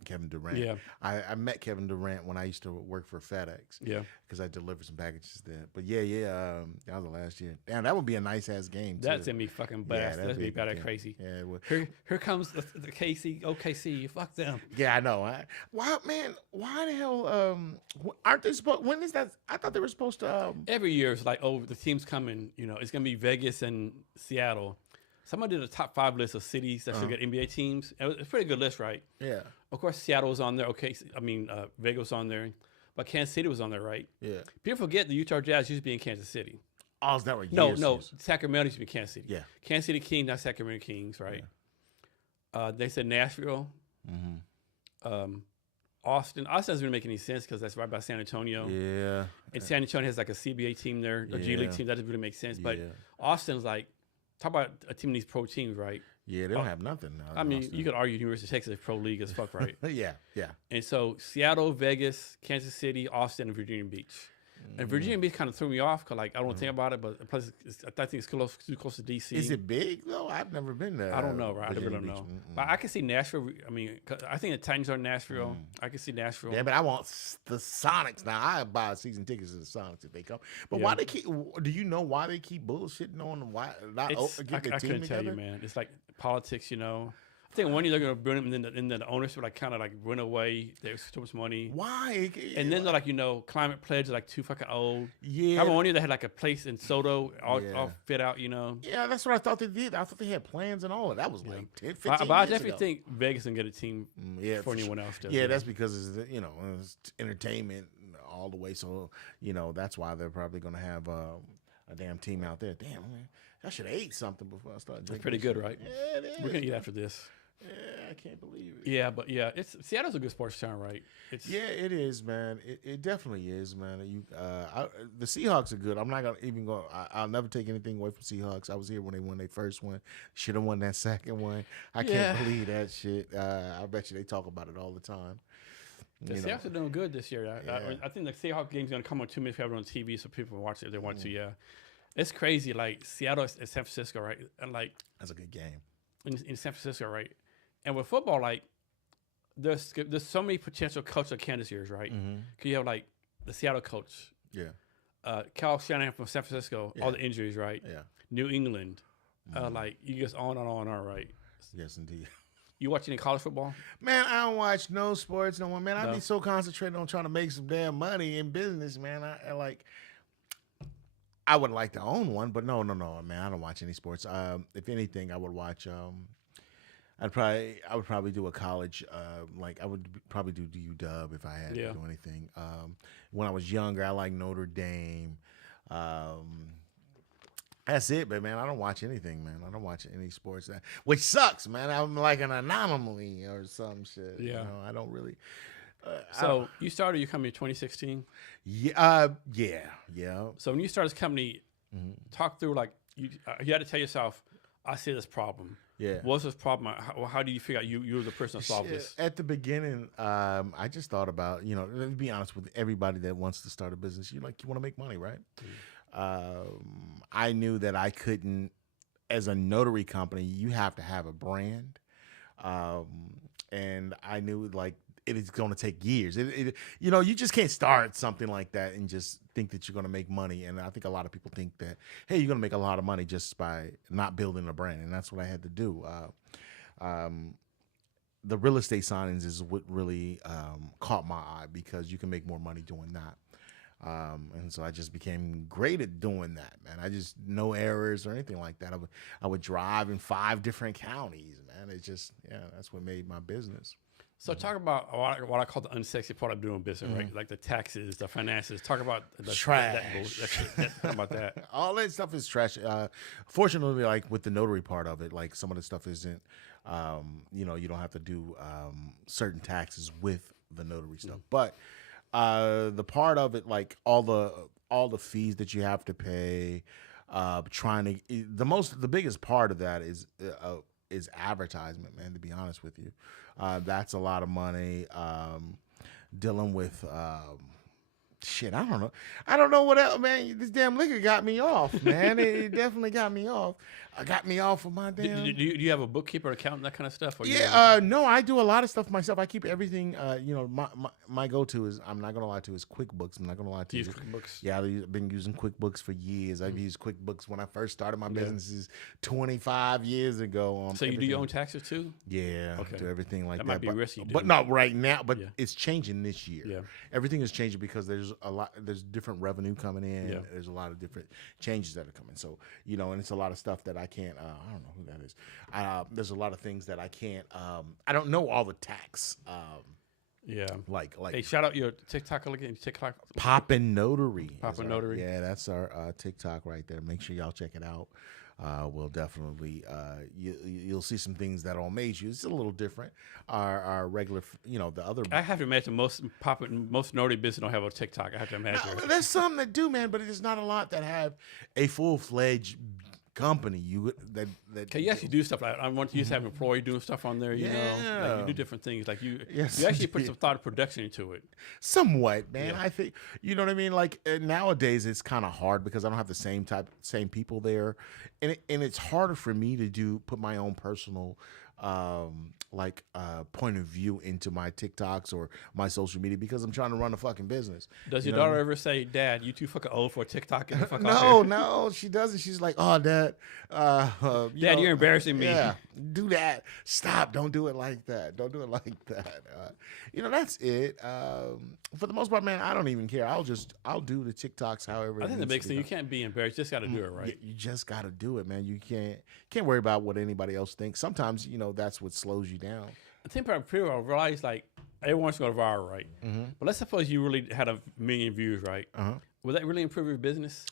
Kevin Durant. Yeah. I met Kevin Durant when I used to work for FedEx. Yeah. Because I delivered some packages there. But that was the last year. Damn, that would be a nice ass game too. That's gonna be fucking blast. That'd be about crazy. Yeah, it would. Here comes the OKC. Fuck them. Yeah, I know. Why the hell aren't they supposed? When is that? I thought they were supposed to. Every year it's like, the team's coming. It's gonna be Vegas and Seattle. Somebody did a top 5 list of cities that should get NBA teams. It's a pretty good list, right? Yeah. Of course, Seattle was on there. Vegas was on there. But Kansas City was on there, right? Yeah. People forget the Utah Jazz used to be in Kansas City. Oh, is that right? No. Sacramento used to be Kansas City. Yeah. Kansas City Kings, not Sacramento Kings, right? Yeah. They said Nashville. Austin. Austin doesn't really make any sense because that's right by San Antonio. Yeah. And San Antonio has like a CBA team there, a G League team. That doesn't really make sense. But Austin's like, talk about a team of these pro teams, right? Yeah, they don't have nothing. You could argue University of Texas is pro league as fuck, right? Yeah. And so Seattle, Vegas, Kansas City, Austin, and Virginia Beach. And Virginia Beach kind of threw me off because I don't think about it, but plus I think it's too close to DC. Is it big though? I've never been there. I don't know, right? I really don't know. But I can see Nashville. I think the Titans are in Nashville. I can see Nashville. Yeah, but I want the Sonics now. I buy season tickets to the Sonics if they come. But why they keep? Do you know why they keep bullshitting on why not get the team couldn't together? Tell you, man. It's like politics, I think one year they're gonna burn them, and then the owners would kind of run away. There's too much money. Why? And then they're climate pledge is too fucking old. Yeah. I remember one year they had a place in Soto all fit out. Yeah, that's what I thought they did. I thought they had plans and all of that. Was 10, 15 years But I definitely think Vegas can get a team before anyone else does. Yeah, that's because it's entertainment all the way. So that's why they're probably gonna have a damn team out there. Damn, man. I should have ate something before I started drinking. It's pretty good, right? Yeah, it is. We're gonna eat after this. Yeah, I can't believe it. Yeah, but it's Seattle's a good sports town, right? It is, man. It definitely is, man. The Seahawks are good. I'm not gonna even go. I'll never take anything away from Seahawks. I was here when they won their first one. Should have won that second one. I can't believe that shit. I bet you they talk about it all the time. The Seahawks are doing good this year. I think the Seahawks game's gonna come on 2 minutes. We have it on TV, so people watch it if they want to. Yeah, it's crazy. Like Seattle and San Francisco, right? And like that's a good game in San Francisco, right? And with football, like there's so many potential coaching candidates here, right? Because you have like the Seattle coach, Kyle Shanahan from San Francisco, all the injuries, right? Yeah, New England, like you just on and on, right? Yes, indeed. You watch any college football? Man, I don't watch no sports no more. Man, I be so concentrated on trying to make some damn money in business, man. I would like to own one, but no, man. I don't watch any sports. If anything, I would watch. I would probably do a college. I would probably do UW if I had to do anything. When I was younger, I liked Notre Dame. That's it, but man, I don't watch anything, man. I don't watch any sports, which sucks, man. I'm like an anomaly or some shit. Yeah, I don't really. So you started your company in 2016. Yeah. So when you started this company, talk through like you had to tell yourself, I see this problem. Yeah. What's this problem? How do you figure out you were the person to solve this? At the beginning, I just thought about, to be honest with everybody that wants to start a business, you want to make money, right? I knew that I couldn't, as a notary company, you have to have a brand. And I knew it is going to take years. You just can't start something like that and just think that you're going to make money. And I think a lot of people think that, hey, you're going to make a lot of money just by not building a brand. And that's what I had to do. The real estate signings is what really caught my eye because you can make more money doing that. And so I just became great at doing that, man. I just no errors or anything like that. I would drive in 5 different counties, man. It's just, that's what made my business. So talk about what I call the unsexy part of doing business, right? Like the taxes, the finances. Talk about the trash. Talk about that. All that stuff is trash. Fortunately, like with the notary part of it, like some of the stuff isn't. You don't have to do certain taxes with the notary stuff, but the part of it, like all the fees that you have to pay, the biggest part of that is advertisement, man. To be honest with you, that's a lot of money. Dealing with shit, I don't know what else, man. This damn liquor got me off, man. It definitely got me off. Got me off of my damn. Do you have a bookkeeper, accountant, that kind of stuff? Or no, I do a lot of stuff myself. I keep everything. My go-to is, I'm not gonna lie to you, is QuickBooks. I'm not gonna lie to you. Use QuickBooks. Yeah, I've been using QuickBooks for years. I've used QuickBooks when I first started my businesses 25 years ago. So you do your own taxes too? Yeah, okay. Do everything like that. That might be risky, but not right now. But it's changing this year. Yeah, everything is changing because there's different revenue coming in. Yeah. There's a lot of different changes that are coming. So and it's a lot of stuff that I can't. I don't know who that is. There's a lot of things that I can't. I don't know all the tax. Like. Hey, shout out your TikTok again. TikTok. Poppin Notary. Poppin Notary. Yeah, that's our TikTok right there. Make sure y'all check it out. We'll definitely you'll see some things that'll amaze you. It's a little different. Our regular, the other. I have to imagine most notary business don't have a TikTok. I have to imagine. No, there's some that do, man, but there's not a lot that have a full-fledged company. You actually do stuff like I want you to have an employee doing stuff on there. You do different things. Like you actually put some thought of production into it. Somewhat, man. I think you know what I mean. Like nowadays, it's kind of hard because I don't have the same people there, and it's harder for me to put my own personal point of view into my TikToks or my social media because I'm trying to run a fucking business. Does your daughter ever say, "Dad, you too fucking old for a TikTok"? No, she doesn't. She's like, "Oh, Dad, Dad, you're embarrassing me." Yeah, do that. Stop. Don't do it like that. Don't do it like that. That's it. For the most part, man, I don't even care. I'll do the TikToks however. I think the biggest thing, you can't be embarrassed. You just got to do it right. You just got to do it, man. You can't worry about what anybody else thinks. Sometimes, that's what slows you down. I think people realize everyone's going to viral, right? Mm-hmm. But let's suppose you really had 1 million views, right? Uh-huh. Would that really improve your business?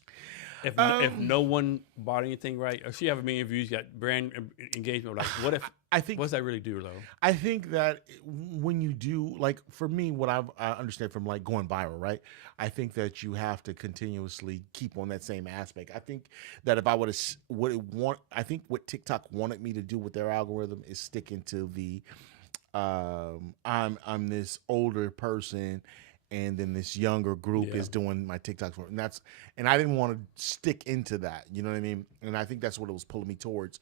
If no one bought anything, right? If you have 1 million views, you got brand engagement. Like, what if? I think what's that really do though? I think that when you do, like, for me, what I understand from like going viral, right? I think that you have to continuously keep on that same aspect. I think that if I I think what TikTok wanted me to do with their algorithm is stick into the I'm this older person, and then this younger group is doing my TikToks for, and I didn't want to stick into that, you know what I mean? And I think that's what it was pulling me towards.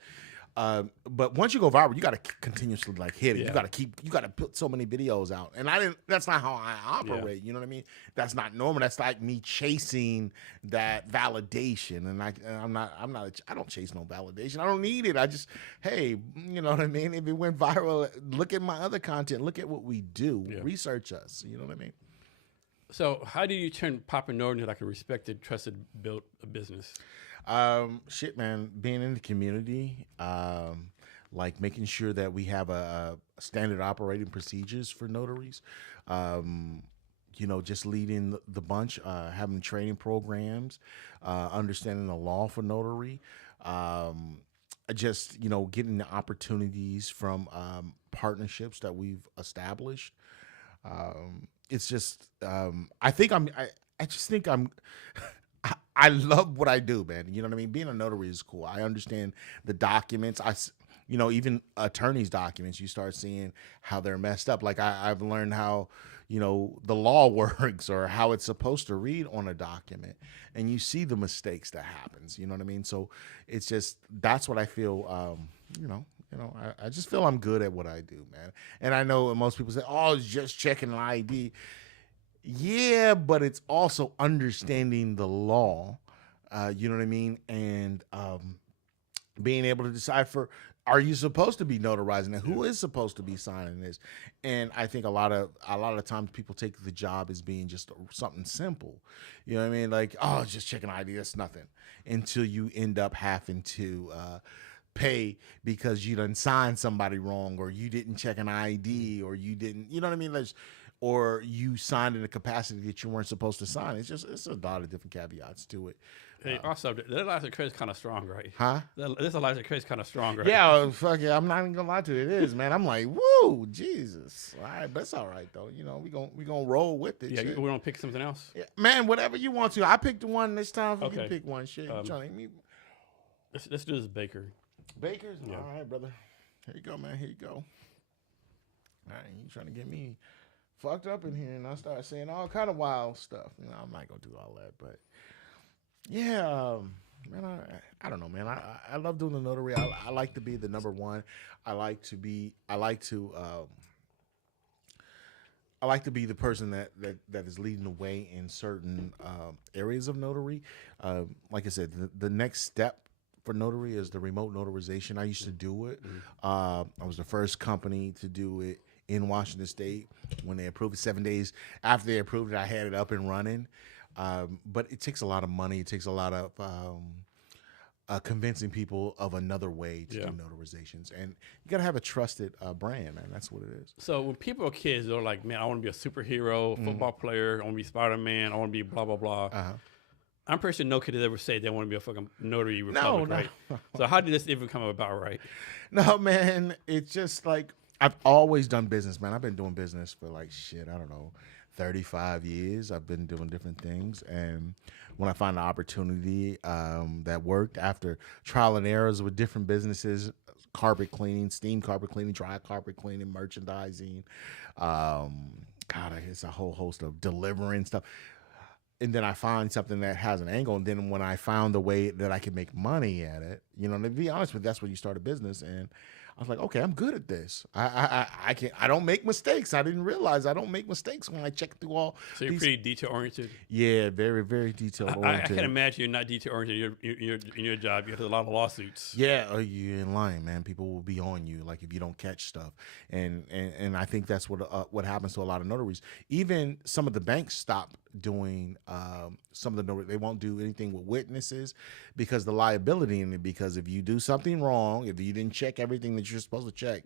But once you go viral, you got to continuously like hit it. Yeah. You got to put so many videos out, and that's not how I operate. Yeah. You know what I mean? That's not normal. That's like me chasing that validation, and I don't chase no validation. I don't need it. I just, hey, you know what I mean? If it went viral, look at my other content. Look at what we do. Yeah. Research us. You know what I mean? So how do you turn Poppin Notary into like a respected, trusted, built business? Shit, man, being in the community, like making sure that we have a standard operating procedures for notaries, you know, just leading the bunch, having training programs, understanding the law for notary, just, you know, getting the opportunities from partnerships that we've established. It's just, I just think I love what I do, man. You know what I mean? Being a notary is cool. I understand the documents. You know, even attorneys' documents, you start seeing how they're messed up. Like I've learned how, you know, the law works or how it's supposed to read on a document, and you see the mistakes that happens. You know what I mean? So it's just, that's what I feel. You know, I just feel I'm good at what I do, man. And I know most people say, "Oh, it's just checking an ID." Yeah, but it's also understanding the law, you know what I mean? And being able to decipher, are you supposed to be notarizing it? Who is supposed to be signing this? And I think a lot of times people take the job as being just something simple. You know what I mean? Like, oh, just check an ID, that's nothing. Until you end up having to pay because you done signed somebody wrong, or you didn't check an ID, or you didn't, you know what I mean? Or you signed in a capacity that you weren't supposed to sign. It's a lot of different caveats to it. Hey, also, that Elijah credit's kind of strong, right? Huh? This Elijah credit's kind of strong, right? Yeah, fuck it. I'm not even gonna lie to you. It is, man. I'm like, woo, Jesus. All right, but it's all right though. You know, we gonna roll with it. Yeah, we gonna pick something else. Yeah, man, whatever you want to. I picked one this time. You can pick one. Shit, you trying to me? Let's do this Baker. Baker's. Yeah. All right, brother. Here you go, man. Here you go. All right, you trying to get me fucked up in here, and I start saying all kind of wild stuff. You know, I'm not gonna do all that, but yeah, man, I don't know, man. I love doing the notary. I like to be the number one. I like to be the person that is leading the way in certain areas of notary. Like I said, the next step for notary is the remote notarization. I used to do it. I was the first company to do it in Washington State. When they approved it, 7 days after they approved it, I had it up and running. But it takes a lot of money. It takes a lot of convincing people of another way to do notarizations. And you got to have a trusted brand, man. That's what it is. So when people are kids, they're like, man, I want to be a superhero, football player. I want to be Spider-Man. I want to be blah, blah, blah. I'm pretty sure no kid has ever said they want to be a fucking notary republic, right? So how did this even come about, right? No, man. It's just like, I've always done business, man. I've been doing business for like, shit, I don't know, 35 years. I've been doing different things. And when I find an opportunity that worked after trial and errors with different businesses, carpet cleaning, steam carpet cleaning, dry carpet cleaning, merchandising, it's a whole host of delivering stuff. And then I find something that has an angle. And then when I found the way that I could make money at it, you know, and to be honest with you, that's when you start a business. And I was like, okay, I'm good at this. I don't make mistakes. I didn't realize I don't make mistakes when I check through all. So you're pretty detail oriented. Yeah, very, very detail oriented. I can imagine you're not detail oriented. In your job, you have a lot of lawsuits. Yeah, you're in line, man. People will be on you, like if you don't catch stuff, and I think that's what happens to a lot of notaries. Even some of the banks stop doing some of the notaries. They won't do anything with witnesses because the liability in it. Because if you do something wrong, if you didn't check everything that you're supposed to check,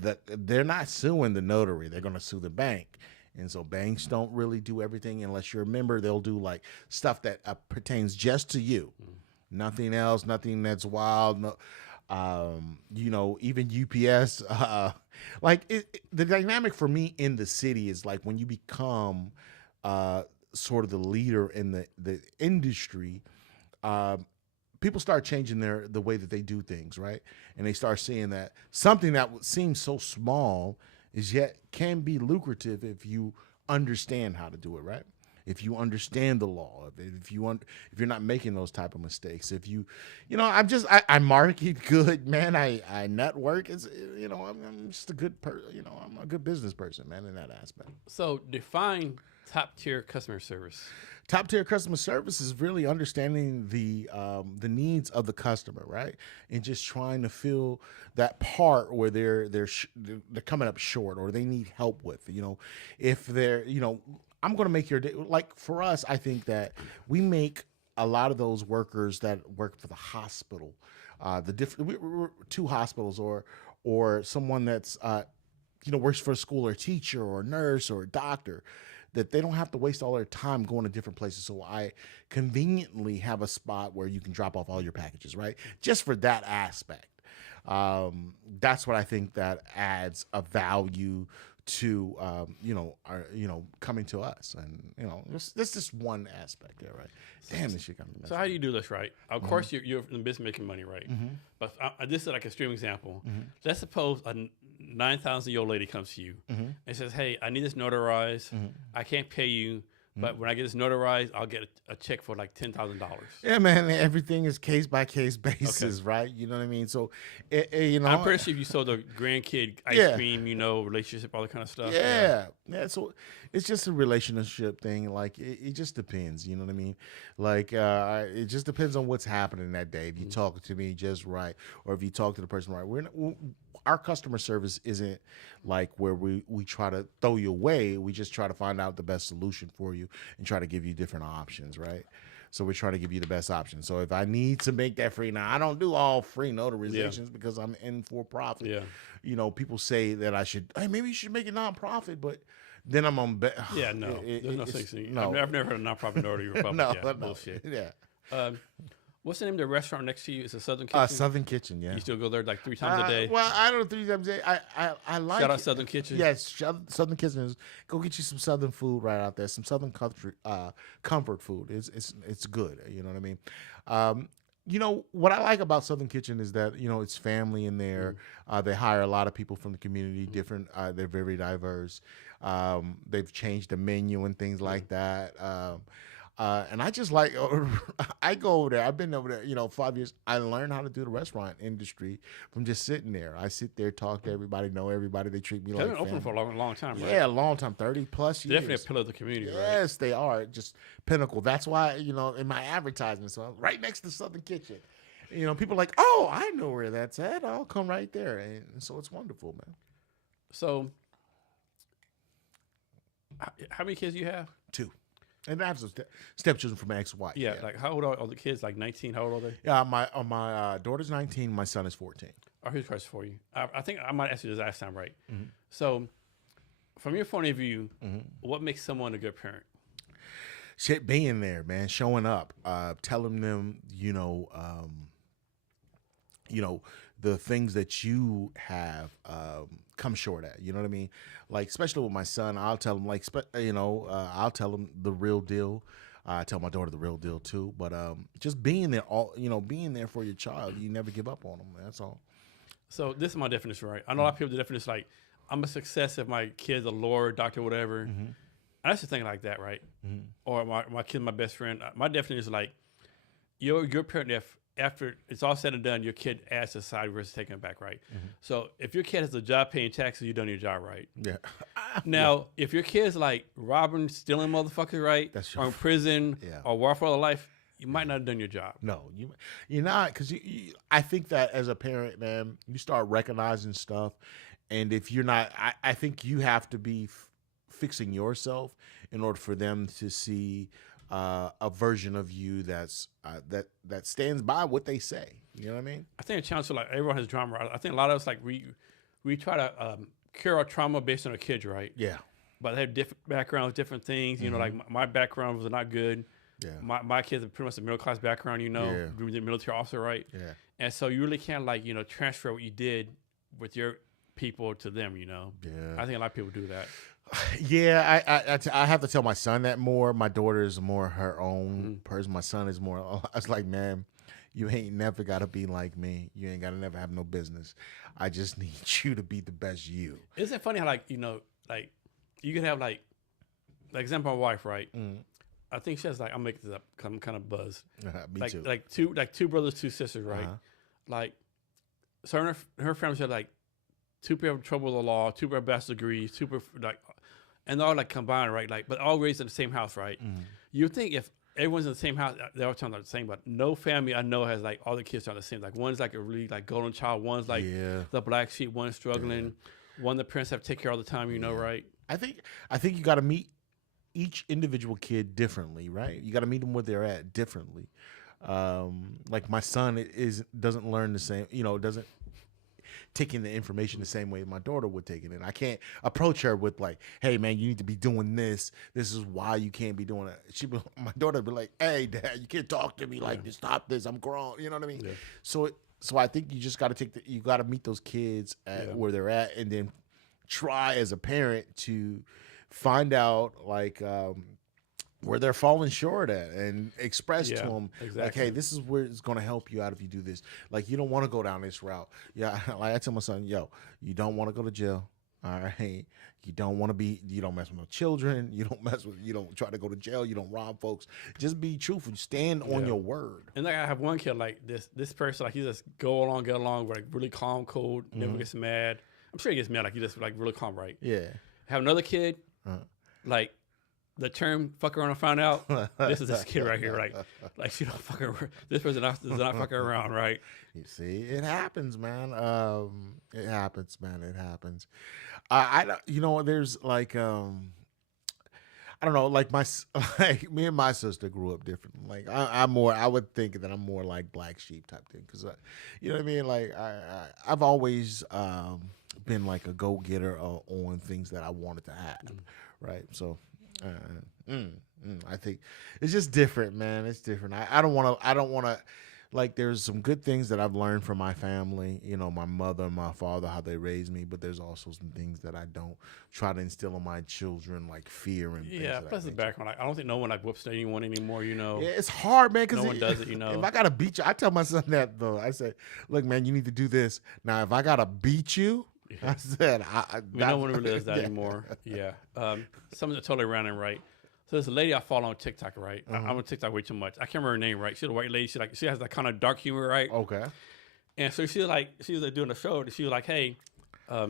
that they're not suing the notary. They're going to sue the bank. And so banks don't really do everything unless you're a member. They'll do like stuff that pertains just to you, nothing else, nothing that's wild. No, even UPS. The dynamic for me in the city is like when you become sort of the leader in the industry. People start changing the way that they do things, right? And they start seeing that something that seems so small is yet can be lucrative if you understand how to do it, right? If you understand the law of it, if you're not making those type of mistakes, if I market good, man. I network. I'm just a good I'm a good business person, man, in that aspect. So define top tier customer service. Top tier customer service is really understanding the needs of the customer, right? And just trying to fill that part where they're coming up short or they need help with. If they're I'm going to make your day. Like for us, I think that we make a lot of those workers that work for the hospital, we're two hospitals or someone that's works for a school or a teacher or a nurse or a doctor, that they don't have to waste all their time going to different places. So I conveniently have a spot where you can drop off all your packages, right? Just for that aspect. That's what I think that adds a value to coming to us, and this is one aspect there, right? Damn, this shit coming. So how do you do this, right? Of course, you're in the business making money, right? But this is like an extreme example. Let's suppose a 9,000-year-old lady comes to you and says, "Hey, I need this notarized. I can't pay you, but when I get this notarized, I'll get a check for like $10,000." Yeah, man. Everything is case by case basis, right? You know what I mean? So, I'm pretty sure if you sold a grandkid ice cream, relationship, all that kind of stuff. Yeah. So it's just a relationship thing. Like it just depends. You know what I mean? Like it just depends on what's happening that day. If you talk to me just right, or if you talk to the person right, our customer service isn't like where we try to throw you away. We just try to find out the best solution for you and try to give you different options, right? So we try to give you the best option. So if I need to make that free, now I don't do all free notarizations because I'm in for profit. Yeah. People say that I should, hey, maybe you should make it nonprofit, but then I'm on. There's no such thing. No. I've never heard of nonprofit notary republic. Bullshit. Yeah. What's the name of the restaurant next to you? It's a Southern Kitchen? Southern Kitchen, yeah. You still go there like 3 times a day? Well, I don't know 3 times a day. I like Shout out Southern Kitchen. Yes, Southern Kitchen. Go get you some Southern food right out there. Some Southern comfort food. It's good. You know what I mean? What I like about Southern Kitchen is that, it's family in there. They hire a lot of people from the community, different. They're very diverse. They've changed the menu and things like that. And I just like, I go over there. I've been over there, 5 years. I learned how to do the restaurant industry from just sitting there. I sit there, talk to everybody, know everybody. They treat me like family. They've been open for a long time, right? Yeah, a long time, 30 plus years. Definitely a pillar of the community, right? Yes, they are. Just pinnacle. That's why, in my advertisement, so right next to Southern Kitchen. People are like, oh, I know where that's at. I'll come right there. And so it's wonderful, man. So, how many kids do you have? 2. And I have some stepchildren from my ex-wife. Yeah, like how old are the kids? Like 19? How old are they? Yeah, my daughter's 19. My son is 14. Oh, here's a question for you. I think I might ask you this last time, right? So, from your point of view, what makes someone a good parent? Shit, being there, man, showing up, telling them, the things that you have come short at. You know what I mean? Like, especially with my son, I'll tell him, I'll tell him the real deal. I tell my daughter the real deal too. But just being there, being there for your child, you never give up on them. That's all. So this is my definition, right? I know a lot of people, the definition is like, I'm a success if my kid's a lawyer, doctor, whatever. And I used to think like that, right? Or my kid, my best friend. My definition is like, you're a parent if after it's all said and done, your kid adds to society versus taking it back, right? So if your kid has a job paying taxes, you've done your job right. Yeah. Now, if your kid's like robbing, stealing motherfuckers, right? Or in prison or war for life, you might not have done your job. No, you're not, because I think that as a parent, man, you start recognizing stuff, and if you're not, I think you have to be fixing yourself in order for them to see a version of you that's that stands by what they say. You know what I mean? I think a challenge, like everyone has drama. I think a lot of us, like we try to cure our trauma based on our kids, right? Yeah. but they have different backgrounds, different things. You know, like my background was not good. Yeah. My kids are pretty much a middle class background. You know, the military officer, right? Yeah. And so you really can't like transfer what you did with your people to them. You know. Yeah. I think a lot of people do that. Yeah, I have to tell my son that more. My daughter is more her own person. My son is more. I was like, man, you ain't never gotta be like me. You ain't gotta never have no business. I just need you to be the best you. Isn't it funny how like you could have like example, my wife, right? I think she has like I'm making this up. I'm kind of buzzed. Me too. Like two brothers, two sisters, right? Like, so her family had like two people have trouble with the law, two people have bachelor's degrees, two people like, and they're all like combined, right? Like, but all raised in the same house, right? You think if everyone's in the same house, they all turn out the same, but no family I know has like all the kids turn out the same. Like one's like a really like golden child, one's like the black sheep, one's struggling, one the parents have to take care all the time, right? I think you got to meet each individual kid differently, right? You got to meet them where they're at differently. Like my son doesn't learn the same, doesn't taking the information the same way my daughter would take it. And I can't approach her with like, hey man, you need to be doing this. This is why you can't be doing it. My daughter would be like, hey dad, you can't talk to me like this. Stop this. I'm grown. You know what I mean? Yeah. So I think you just got to you got to meet those kids at where they're at, and then try as a parent to find out like where they're falling short at, and express to them like, hey, this is where it's going to help you out if you do this. Like, you don't want to go down this route. Yeah, like I tell my son, yo, you don't want to go to jail. All right, you don't mess with no children. You don't try to go to jail. You don't rob folks. Just be truthful. Stand on your word. And like I have one kid like this person, like he just get along, like really calm, cool, never gets mad. I'm sure he gets mad, like he just like really calm, right? Yeah. Have another kid, like the term "fuck around and find out." This is this kid right here, right? Like she don't fuck around. This person does not fuck around, right? You see, it happens, man. It happens, man. It happens. There's like I don't know, like me and my sister grew up different. Like I would think that I'm more like black sheep type thing, because you know what I mean. Like I've always been like a go getter on things that I wanted to have, right? So. I think it's just different, man. It's different. I don't want to, like, there's some good things that I've learned from my family, my mother and my father, how they raised me, but there's also some things that I don't try to instill in my children, like fear and things. Yeah, plus the background. Like, I don't think no one like whoops anyone anymore, Yeah, it's hard, man, because no one does it, If I got to beat you, I tell my son that, though. I say, look, man, you need to do this. Now, if I got to beat you, I said, no one really does that anymore. Yeah. Something that's totally random, right? So there's a lady I follow on TikTok, right? I'm on TikTok way too much. I can't remember her name, right? She's a white lady. She has that kind of dark humor, right? Okay. And so she was doing a show. And she was like, hey, how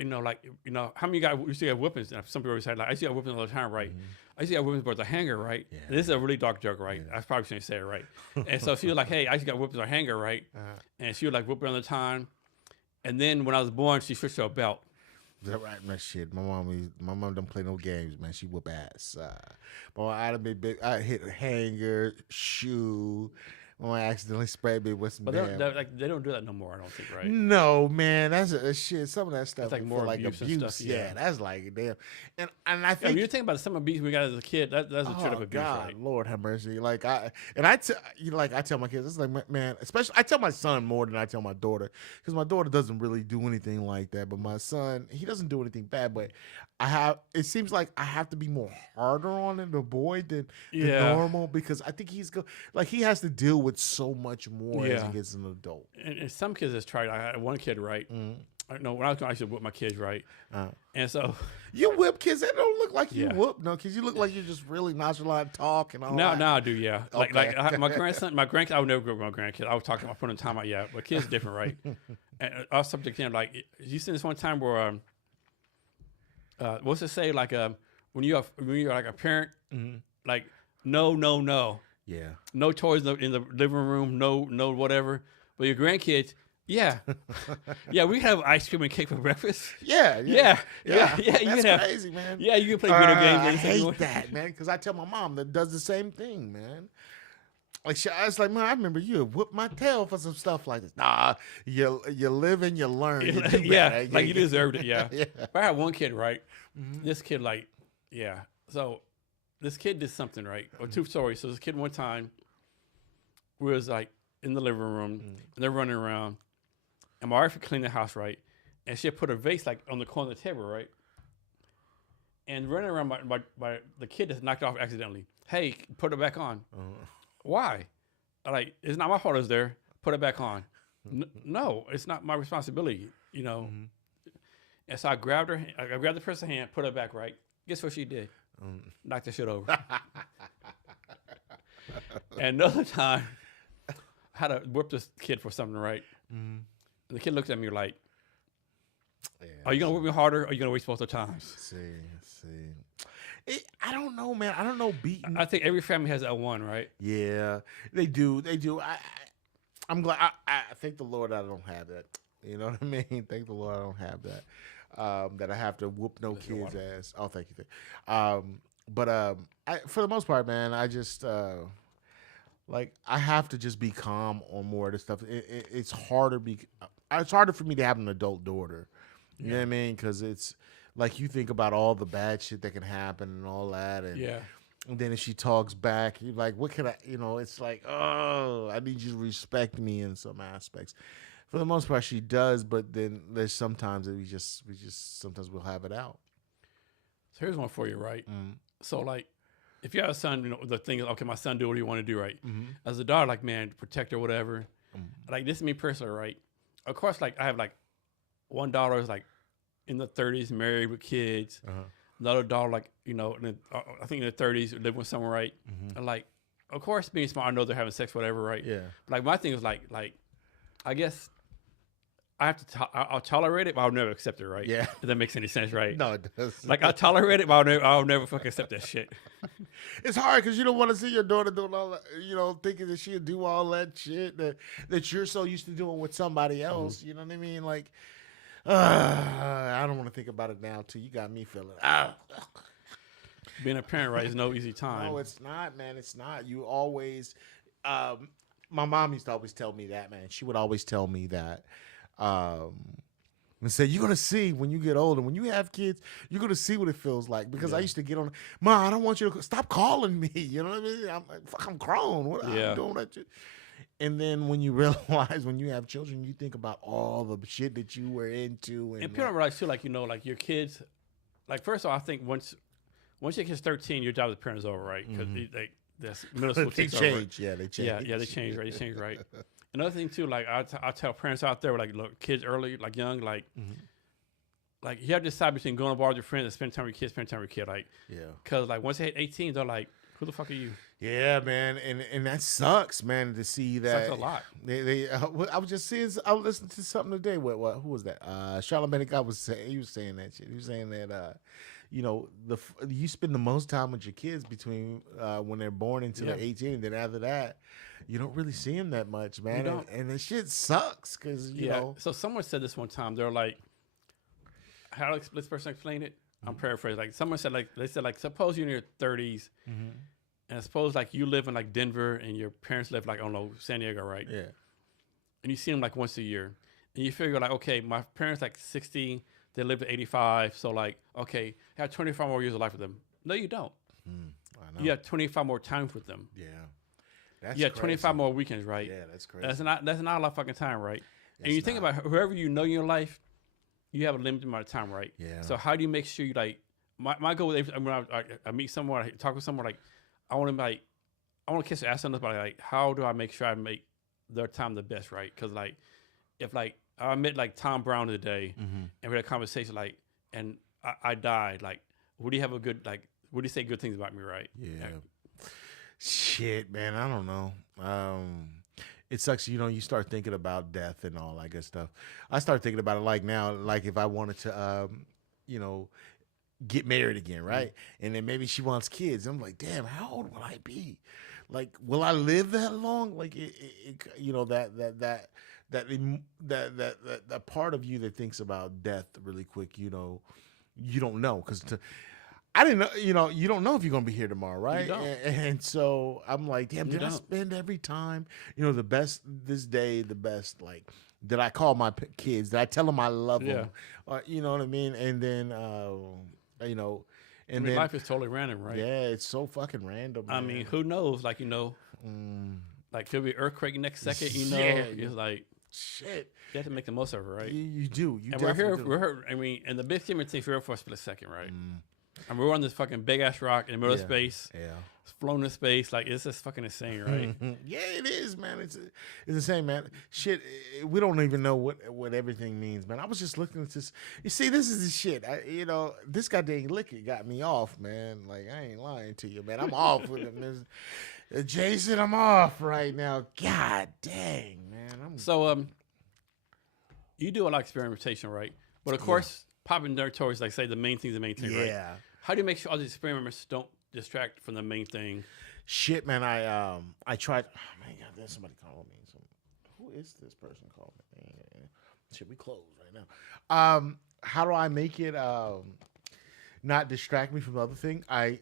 many guys used to have whippings? And some people always say, like, I used to have whippings all the time, right? I used to have whippings, but the hanger, right? Yeah. And this is a really dark joke, right? I probably shouldn't say it, right? And so she was like, hey, I used to got whippings or hanger, right? And she would like whip it all the time. And then when I was born, she switched to a belt. That right, man. Shit, my mom don't play no games, man. She whoop ass. But I'd have been big. I hit a hanger, shoe. When I accidentally sprayed me with some. But they don't do that no more. I don't think, right? No, man. That's shit. Some of that stuff. That's like more like abuse. And stuff, yeah, that's like damn. And I think when you think about some abuse we got as a kid, that's a trip of abuse, God, right? Lord have mercy. Like I tell my kids, it's like, man. Especially I tell my son more than I tell my daughter, because my daughter doesn't really do anything like that. But my son, he doesn't do anything bad. But it seems like I have to be more harder on the boy than normal, because I think he has to deal with so much more as he gets an adult. And some kids has tried. I had one kid, right? No, when I was going, I used to whip my kids, right? And so you whip kids. They don't look like you whoop, no, because you look like you're just really nonchalant talk and all. Now I do, yeah. Okay. Like my grandson, my grandkid. I would never grow up with my grandkid. I was talking about putting time out, yeah. But kids different, right? And I was subject to him, like, you seen this one time where what's it say? Like when you're like a parent, like no. Yeah. No toys in the living room, no whatever. But your grandkids, yeah. We have ice cream and cake for breakfast. Yeah. That's crazy, man. Yeah, you can play video games. I hate that, man, because I tell my mom that does the same thing, man. Like I was like, man, I remember you whooped my tail for some stuff like this. Nah, you live and you learn. You do yeah, better. like you deserved it. Yeah. Yeah. But I had one kid, right? This kid, like, yeah. So this kid did something, right? Or two stories. So this kid one time was like in the living room and they're running around, and my wife had cleaned the house, right? And she had put a vase like on the corner of the table, right? And running around by the kid just knocked it off accidentally. Hey, put it back on. Why? Like, it's not my fault it's there. Put it back on. No, it's not my responsibility, you know. And so I grabbed her. I grabbed the person's hand, put her back right. Guess what she did? Knocked the shit over. And another time, I had to whip this kid for something, right? And the kid looked at me like, are you going to whip me harder, or are you going to waste both the times? See. I don't know, man. I don't know beating. I think every family has that one, right? Yeah, they do. I'm glad. I thank the Lord I don't have that. You know what I mean? Thank the Lord I don't have that. That I have to whoop no kid's ass. Oh, thank you. But for the most part, man, I just like I have to just be calm on more of this stuff. It's harder. It's harder for me to have an adult daughter. You know what I mean? Because it's like you think about all the bad shit that can happen and all that, and then if she talks back, you're like, what can I? You know, it's like, oh, I need you to respect me in some aspects. For the most part, she does, but then there's sometimes that we just sometimes we'll have it out. So here's one for you, right? So like, if you have a son, you know, the thing is, okay, my son do what he want to do, right? As a daughter, like, man, protect her, whatever. Like, this is me personally, right? Of course, like, I have like one daughter is like in the 30s, married with kids. Another daughter, like, you know, I think in the 30s, living with someone, right? And like, of course, being smart, I know they're having sex, whatever, right? Yeah. But like, my thing is like, I guess I have to. I'll tolerate it, but I'll never accept it, right? Yeah. If that makes any sense, right? No, it does. Like, I'll tolerate it, but I'll never fucking accept that shit. It's hard because you don't want to see your daughter doing all that, you know, thinking that she'll do all that shit that you're so used to doing with somebody else. You know what I mean? Like, I don't want to think about it now, too. You got me feeling. Being a parent, right, is no easy time. No, it's not, man. It's not. You always. My mom used to always tell me that, man. She would always tell me that. And say, you're going to see when you get older, when you have kids, you're going to see what it feels like. Because I used to get on, Mom, I don't want you to stop calling me. You know what I mean? I'm like, fuck, I'm grown. What I'm doing that shit. And then when you realize when you have children, you think about all the shit that you were into. And people realize too, like, you know, like your kids, like, first of all, I think once your kid's 13, your job as a parent is over, right? Because that's middle school they takes change. over. Yeah, they change. Yeah, they change, right? They change, right? Another thing too, like I tell parents out there, like, look, kids early, like young, like, like you have to decide between going to bar with your friends and spend time with your kids, spend time with your kid, like, because like once they hit 18, they're like, who the fuck are you? Yeah, man, and that sucks, man, to see that. Sucks a lot. I was just seeing. I was listening to something today. What? Who was that? Charlamagne God was saying. He was saying that shit. He was saying that. You know, you spend the most time with your kids between when they're born until they're 18, and then after that, you don't really see them that much, man. And the shit sucks because you know. So someone said this one time. They're like, how did this person explain it? I'm paraphrasing. Like someone said, like they said, like suppose you're in your 30s, and suppose like you live in like Denver, and your parents live like I don't know San Diego, right? Yeah. And you see them like once a year, and you figure like, okay, my parents like 60. They live to 85, so like, okay, I have 25 more years of life with them. No, you don't. I know. You have 25 more times with them. Yeah, that's you have 25 more weekends, right? Yeah, that's crazy. That's not a lot of fucking time, right? And you think about whoever you know in your life, you have a limited amount of time, right? Yeah. So how do you make sure you like? My goal is when I meet someone, I talk with someone, like I want to kiss their ass on this, but like, how do I make sure I make their time the best, right? Because like, if like I met like Tom Brown today, and we had a conversation like, and I died. Like, would he have a good like? Would he say good things about me, right? Yeah. Shit, man, I don't know. It sucks, you know. You start thinking about death and all that good stuff. I start thinking about it like now, like if I wanted to, you know, get married again, right? And then maybe she wants kids. I'm like, damn, how old will I be? Like, will I live that long? Like, you know, that part of you that thinks about death really quick, you know, you don't know because I didn't know, you don't know if you're going to be here tomorrow, right? You don't. And so I'm like, damn, did I spend every time, the best this day, the best, like, did I call my kids? Did I tell them I love them? You know what I mean? And then, and then life is totally random, right? Yeah, it's so fucking random. I mean, who knows? Like, like there'll be an earthquake next second, it's like, shit. You have to make the most of it, right? You do. And we're here. I mean, and the big thing takes here for a split second, right? And we're on this fucking big ass rock in the middle of space. Yeah. It's flown in space. Like, it's just fucking insane, right? Yeah, it is, man. It's insane, man. Shit, we don't even know what everything means, man. I was just looking at this. You see, this is the shit. This goddamn liquor got me off, man. Like, I ain't lying to you, man. I'm off with it. Jason, I'm off right now. God dang, man. So, you do a lot of experimentation, right? But of course, Poppin Notary is like, say, the main thing's the main thing, right? Yeah. How do you make sure all these experiments don't distract from the main thing? Shit, man. I tried. Oh my God, there's somebody calling me. Who is this person calling me? Shit, we close right now. How do I make it not distract me from the other thing? I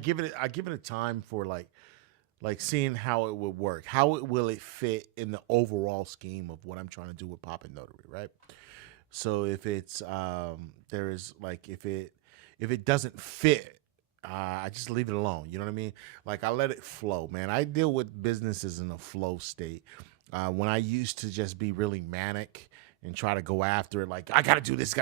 give it a time for like seeing how it would work. How will it fit in the overall scheme of what I'm trying to do with Poppin Notary, right? So if it's if it doesn't fit, I just leave it alone. You know what I mean? Like, I let it flow, man. I deal with businesses in a flow state. When I used to just be really manic and try to go after it, like, I got to do this,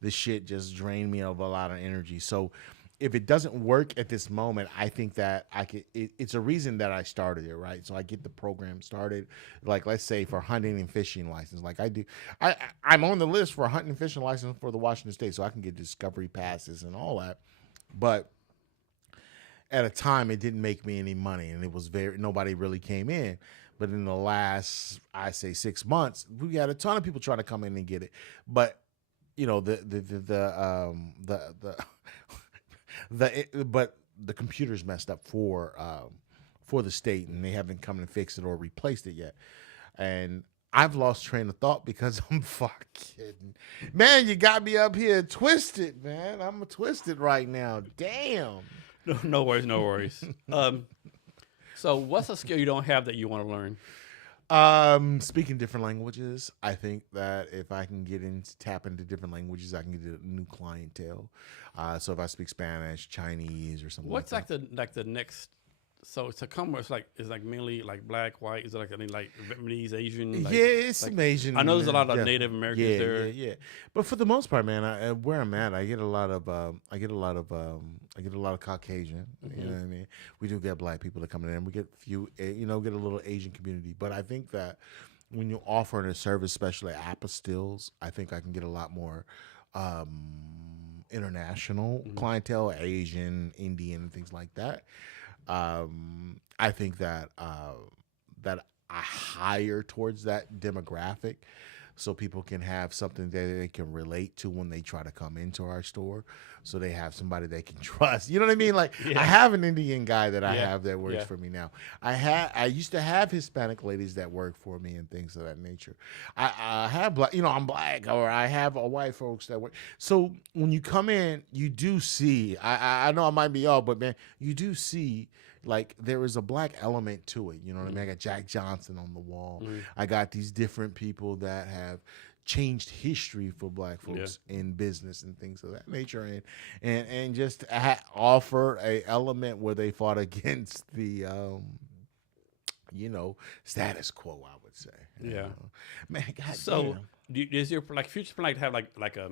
this shit just drained me of a lot of energy. So if it doesn't work at this moment, I think that it's a reason that I started it, right? So I get the program started, like, let's say for hunting and fishing license. Like, I'm on the list for a hunting and fishing license for the Washington State, so I can get discovery passes and all that. But at a time, it didn't make me any money, and it was nobody really came in. But in the last, I say 6 months, we had a ton of people trying to come in and get it. But but the computer's messed up for the state, and they haven't come and fixed it or replaced it yet. And I've lost train of thought because I'm fucking, man, you got me up here twisted, man. I'm twisted right now. Damn. No worries. So what's a skill you don't have that you want to learn? Speaking different languages. I think that if I can tap into different languages, I can get a new clientele. So if I speak Spanish, Chinese, or something. What's like the next? So to come, it's like mainly like black, white. Is it like Vietnamese, Asian? Like, it's some Asian. I know there's a lot of Native Americans there. Yeah. But for the most part, man, where I'm at, I get a lot of Caucasian. You know what I mean? We do get black people that come in, and we get get a little Asian community. But I think that when you offer a service, especially apostilles, I think I can get a lot more international clientele, Asian, Indian, and things like that. I think that that I hire towards that demographic, so people can have something that they can relate to when they try to come into our store. So they have somebody they can trust. You know what I mean? Like, I have an Indian guy that I have that works for me now. I used to have Hispanic ladies that work for me and things of that nature. I have black, I'm black, or I have white folks that work. So when you come in, you do see. I know I might be off, but man, you do see. Like, there is a black element to it. You know what I mean? I got Jack Johnson on the wall. I got these different people that have changed history for black folks in business and things of that nature, and just offer a element where they fought against the status quo, I would say. Man, God so is your future plan to have like a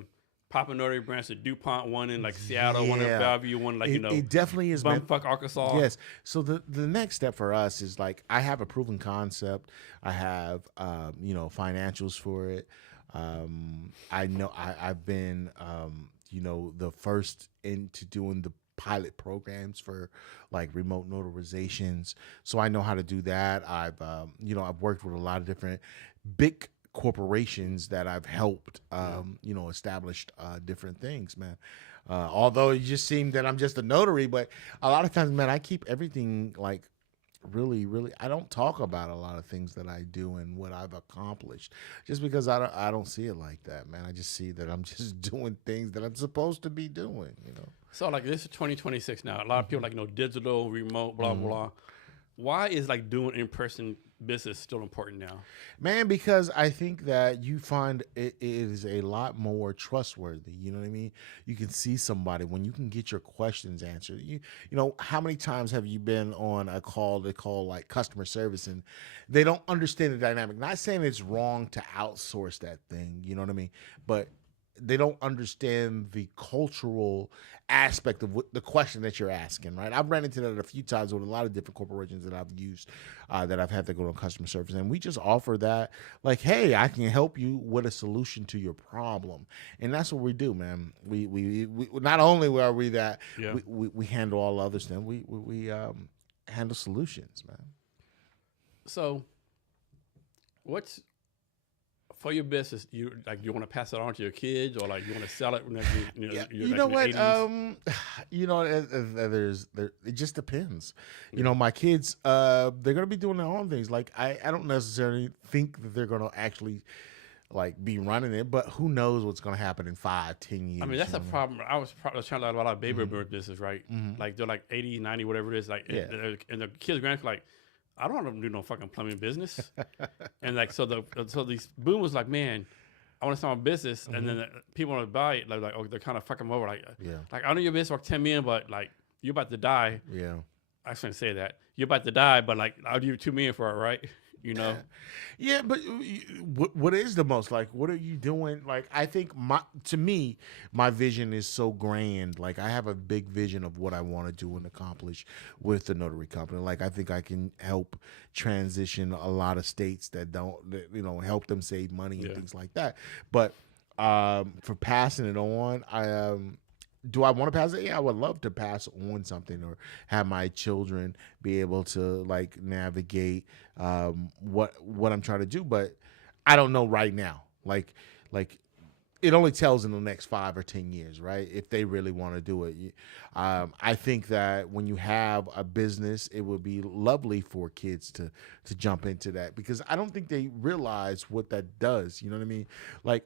Poppin Notary branch, the DuPont one in Seattle, one in Bellevue, one it definitely is bumfuck Arkansas. Yes. So the next step for us is I have a proven concept. I have financials for it. I know I've been the first into doing the pilot programs for remote notarizations. So I know how to do that. I've worked with a lot of different big corporations that I've helped, established different things, man. Although it just seemed that I'm just a notary, but a lot of times, man, I keep everything really, I don't talk about a lot of things that I do and what I've accomplished, just because I don't see it like that, man. I just see that I'm just doing things that I'm supposed to be doing, you know. So like this is 2026 now. A lot of people like digital, remote, blah blah. Why is like doing in person business still important now? Man, because I think that you find it is a lot more trustworthy. You know what I mean? You can see somebody when you can get your questions answered. You know, how many times have you been on a call, they call like customer service, and they don't understand the dynamic? Not saying it's wrong to outsource that thing, you know what I mean? But they don't understand the cultural aspect of the question that you're asking, right? I've ran into that a few times with a lot of different corporations that I've used, that I've had to go to customer service, and we just offer that, like, hey, I can help you with a solution to your problem, and that's what we do, man. We not only are we that, we handle all other stuff. We handle solutions, man. So, what's for your business? You want to pass it on to your kids, or like you want to sell it? You know what? You know, it just depends. You know, my kids, they're gonna be doing their own things. Like I don't necessarily think that they're gonna actually like be running it, but who knows what's gonna happen in 5-10 years? I mean, that's a problem. I was trying to learn about baby birth business, right? Like they're like 80, 90, whatever it is. Like, and the kids' grandkids like, I don't want to do no fucking plumbing business. And like, so these boomers like, man, I want to start a business. And then people want to buy it. Like, oh, they're kind of fucking them over. Like, like, I know your business worth $10 million, but like, you're about to die. Yeah. I shouldn't say that. You're about to die, but like, I'll give you $2 million for it, right? You know? Yeah, but what is the most, like, what are you doing? Like, I think to me, my vision is so grand. Like, I have a big vision of what I want to do and accomplish with the notary company. Like, I think I can help transition a lot of states that don't, you know, help them save money and things like that. But for passing it on, do I want to pass it? Yeah, I would love to pass on something, or have my children be able to like navigate what I'm trying to do. But I don't know right now. Like it only tells in the next 5 or 10 years, right? If they really want to do it. I think that when you have a business, it would be lovely for kids to jump into that, because I don't think they realize what that does. You know what I mean? Like,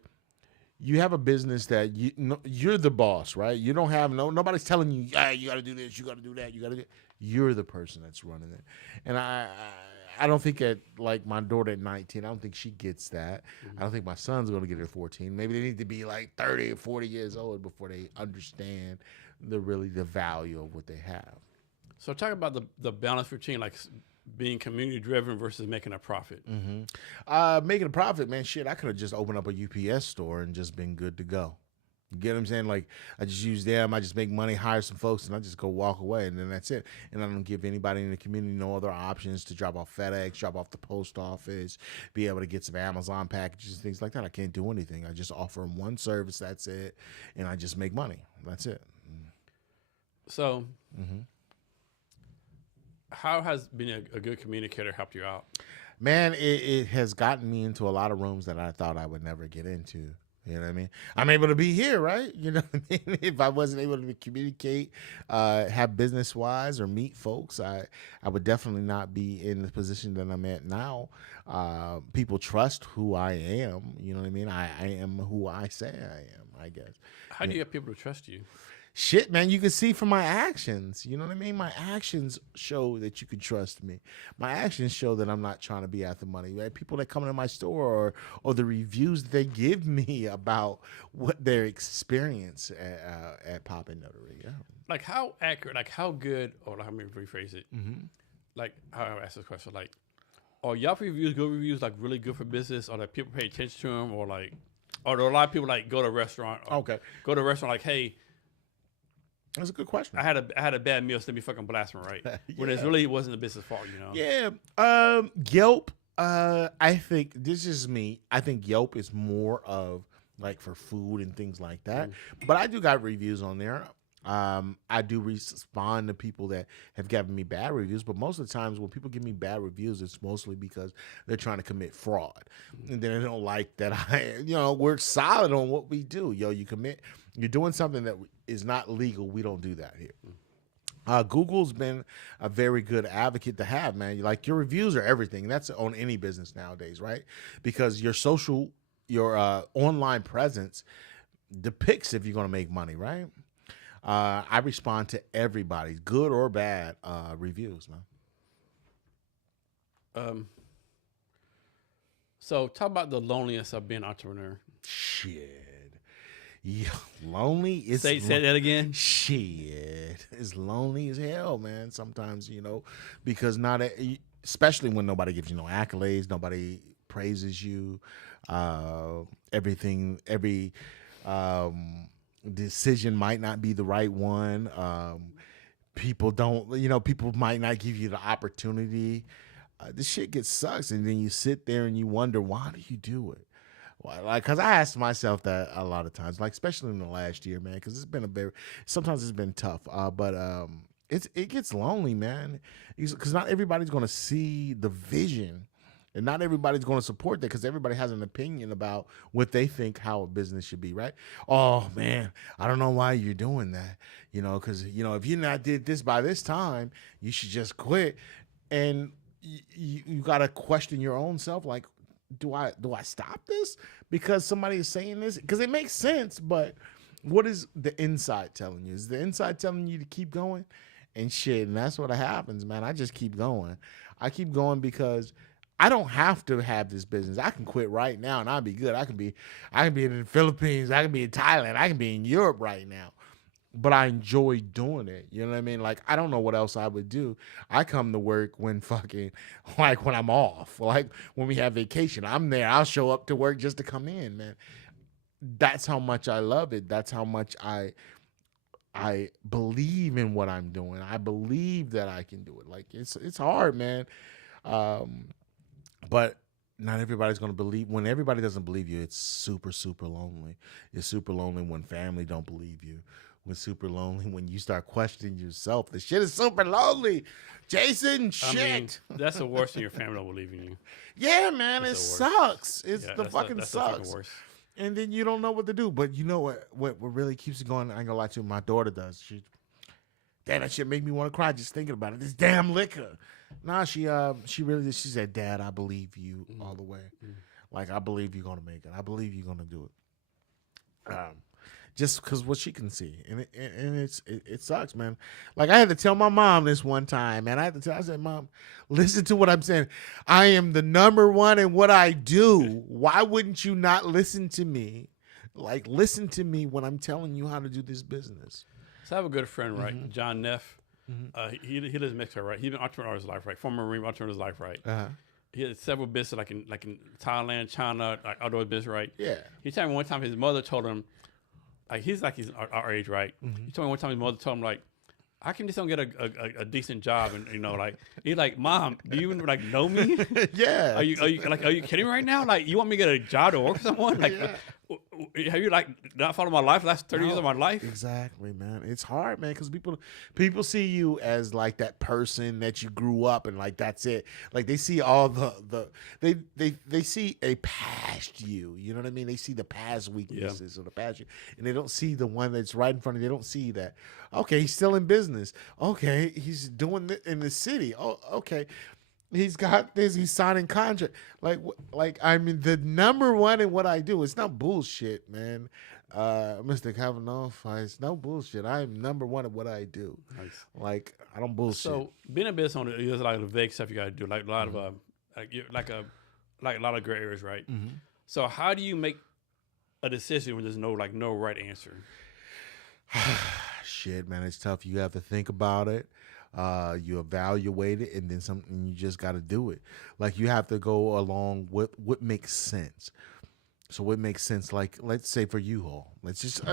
you have a business that you're the boss, right? You don't have nobody's telling you, yeah, you got to do this, you got to do that, you got to do. You're the person that's running it, and I don't think at like my daughter at 19, I don't think she gets that. I don't think my son's going to get it at 14. Maybe they need to be like 30 or 40 years old before they understand the value of what they have. So talk about the balance between like being community driven versus making a profit. Making a profit, man, shit, I could have just opened up a UPS store and just been good to go. You get what I'm saying? Like, I just use them, I just make money, hire some folks, and I just go walk away, and then that's it. And I don't give anybody in the community no other options to drop off FedEx, drop off the post office, be able to get some Amazon packages, things like that. I can't do anything. I just offer them one service, that's it, and I just make money. That's it. So, how has being a good communicator helped you out? Man, it has gotten me into a lot of rooms that I thought I would never get into. You know what I mean? I'm able to be here, right? You know what I mean? If I wasn't able to communicate, have business-wise or meet folks, I would definitely not be in the position that I'm at now. People trust who I am. You know what I mean? I am who I say I am, I guess. How do you get people to trust you? Shit, man, you can see from my actions. You know what I mean? My actions show that you can trust me. My actions show that I'm not trying to be after money. Right? People that come into my store, or the reviews that they give me about what their experience at Poppin Notary. Yeah. Like, how accurate, like how good, or let me rephrase it. Like, how I ask this question, like, are Yelp reviews, good reviews, like really good for business, or that people pay attention to them, or like, or do a lot of people like go to a restaurant? Go to a restaurant like, hey, that's a good question. I had a bad meal, so let me fucking blast me, right? When it really wasn't the business fault, you know? Yeah. Yelp, I think, this is me, I think Yelp is more of like for food and things like that. But I do got reviews on there. I do respond to people that have given me bad reviews, but most of the times when people give me bad reviews, it's mostly because they're trying to commit fraud. And then they don't like that we're solid on what we do. You're doing something that is not legal. We don't do that here. Google's been a very good advocate to have, man. Like your reviews are everything. That's on any business nowadays, right? Because your online presence depicts if you're going to make money, right? I respond to everybody's good or bad reviews, man. So talk about the loneliness of being an entrepreneur. Shit. Yeah, lonely is say that again. Shit, it's lonely as hell, man. Sometimes, because especially when nobody gives you no accolades, nobody praises you. Every decision might not be the right one. People might not give you the opportunity. This shit gets sucks, and then you sit there and you wonder, why do you do it? Because I asked myself that a lot of times, like especially in the last year, man. Because sometimes it's been tough. But it gets lonely, man. Because not everybody's gonna see the vision, and not everybody's gonna support that. Because everybody has an opinion about what they think how a business should be, right? Oh man, I don't know why you're doing that. Because if you not did this by this time, you should just quit. And you gotta question your own self, like, do I stop this because somebody is saying this? Because it makes sense, but what is the inside telling you? Is the inside telling you to keep going? And shit, and that's what happens, man. I just keep going. I keep going because I don't have to have this business. I can quit right now and I'll be good. I can be in the Philippines. I can be in Thailand. I can be in Europe right now. But I enjoy doing it. You know what I mean? Like, I don't know what else I would do. I come to work when when I'm off. Like, when we have vacation, I'm there. I'll show up to work just to come in, man. That's how much I love it. That's how much I believe in what I'm doing. I believe that I can do it. Like, it's hard, man. But not everybody's going to believe. When everybody doesn't believe you, it's super, super lonely. It's super lonely when family don't believe you. It's super lonely when you start questioning yourself. The shit is super lonely. Jason, shit. I mean, that's the worst when your family don't believe in you. Yeah, man, it sucks. It fucking sucks. And then you don't know what to do. But you know what really keeps it going? I ain't gonna lie to you. My daughter does. Damn, that shit make me want to cry just thinking about it. This damn liquor. Nah, she really did. She said, Dad, I believe you all the way. Like, I believe you're gonna make it. I believe you're gonna do it. Just because what she can see, and it sucks, man. Like, I had to tell my mom this one time, man. I said, Mom, listen to what I'm saying. I am the number one in what I do. Why wouldn't you not listen to me? Like, listen to me when I'm telling you how to do this business. So I have a good friend, right, John Neff. He lives in Mexico, right? He's been an entrepreneur his life, right? Former Marine entrepreneur his life, right? He had several businesses, like in Thailand, China, like outdoor business, right? Yeah. He told me one time his mother told him. He's our age, right? He told me one time his mother told him, like, I can just don't get a decent job, and he's like, Mom, do you even know me? Yeah. Are you kidding me right now? Like, you want me to get a job to work for someone? Like, have you not followed my life? Last 30 years of my life? Exactly, man. It's hard, man, because people see you as like that person that you grew up and like that's it. Like, they see all they see a past you. You know what I mean? They see the past weaknesses or the past you, and they don't see the one that's right in front of you. They don't see that. Okay, he's still in business. Okay, he's doing it in the city. Oh, okay. He's got this. He's signing contract. Like I'm the number one in what I do. It's not bullshit, man. Mr. Kavanaugh, it's no bullshit. I am number one at what I do. Nice. Like, I don't bullshit. So being a business owner, there's like the vague stuff you got to do. Like a lot of a lot of gray areas, right? So how do you make a decision when there's no right answer? Shit, man, it's tough. You have to think about it. You evaluate it, and then something, you just got to do it. Like, you have to go along with what makes sense. So what makes sense? Like, let's say for U-Haul,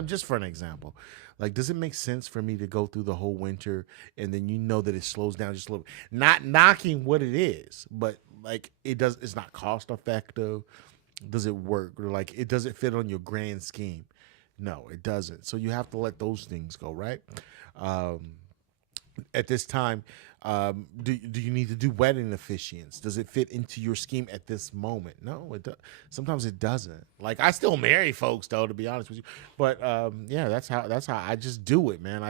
just for an example, like, does it make sense for me to go through the whole winter and then that it slows down just a little bit? Not knocking what it is, but like, it's not cost effective. Does it work? Or like, does it fit on your grand scheme? No, it doesn't. So you have to let those things go, right? At this time, do you need to do wedding officiants? Does it fit into your scheme at this moment? No, sometimes it doesn't. Like, I still marry folks, though, to be honest with you. But yeah, that's how I just do it, man.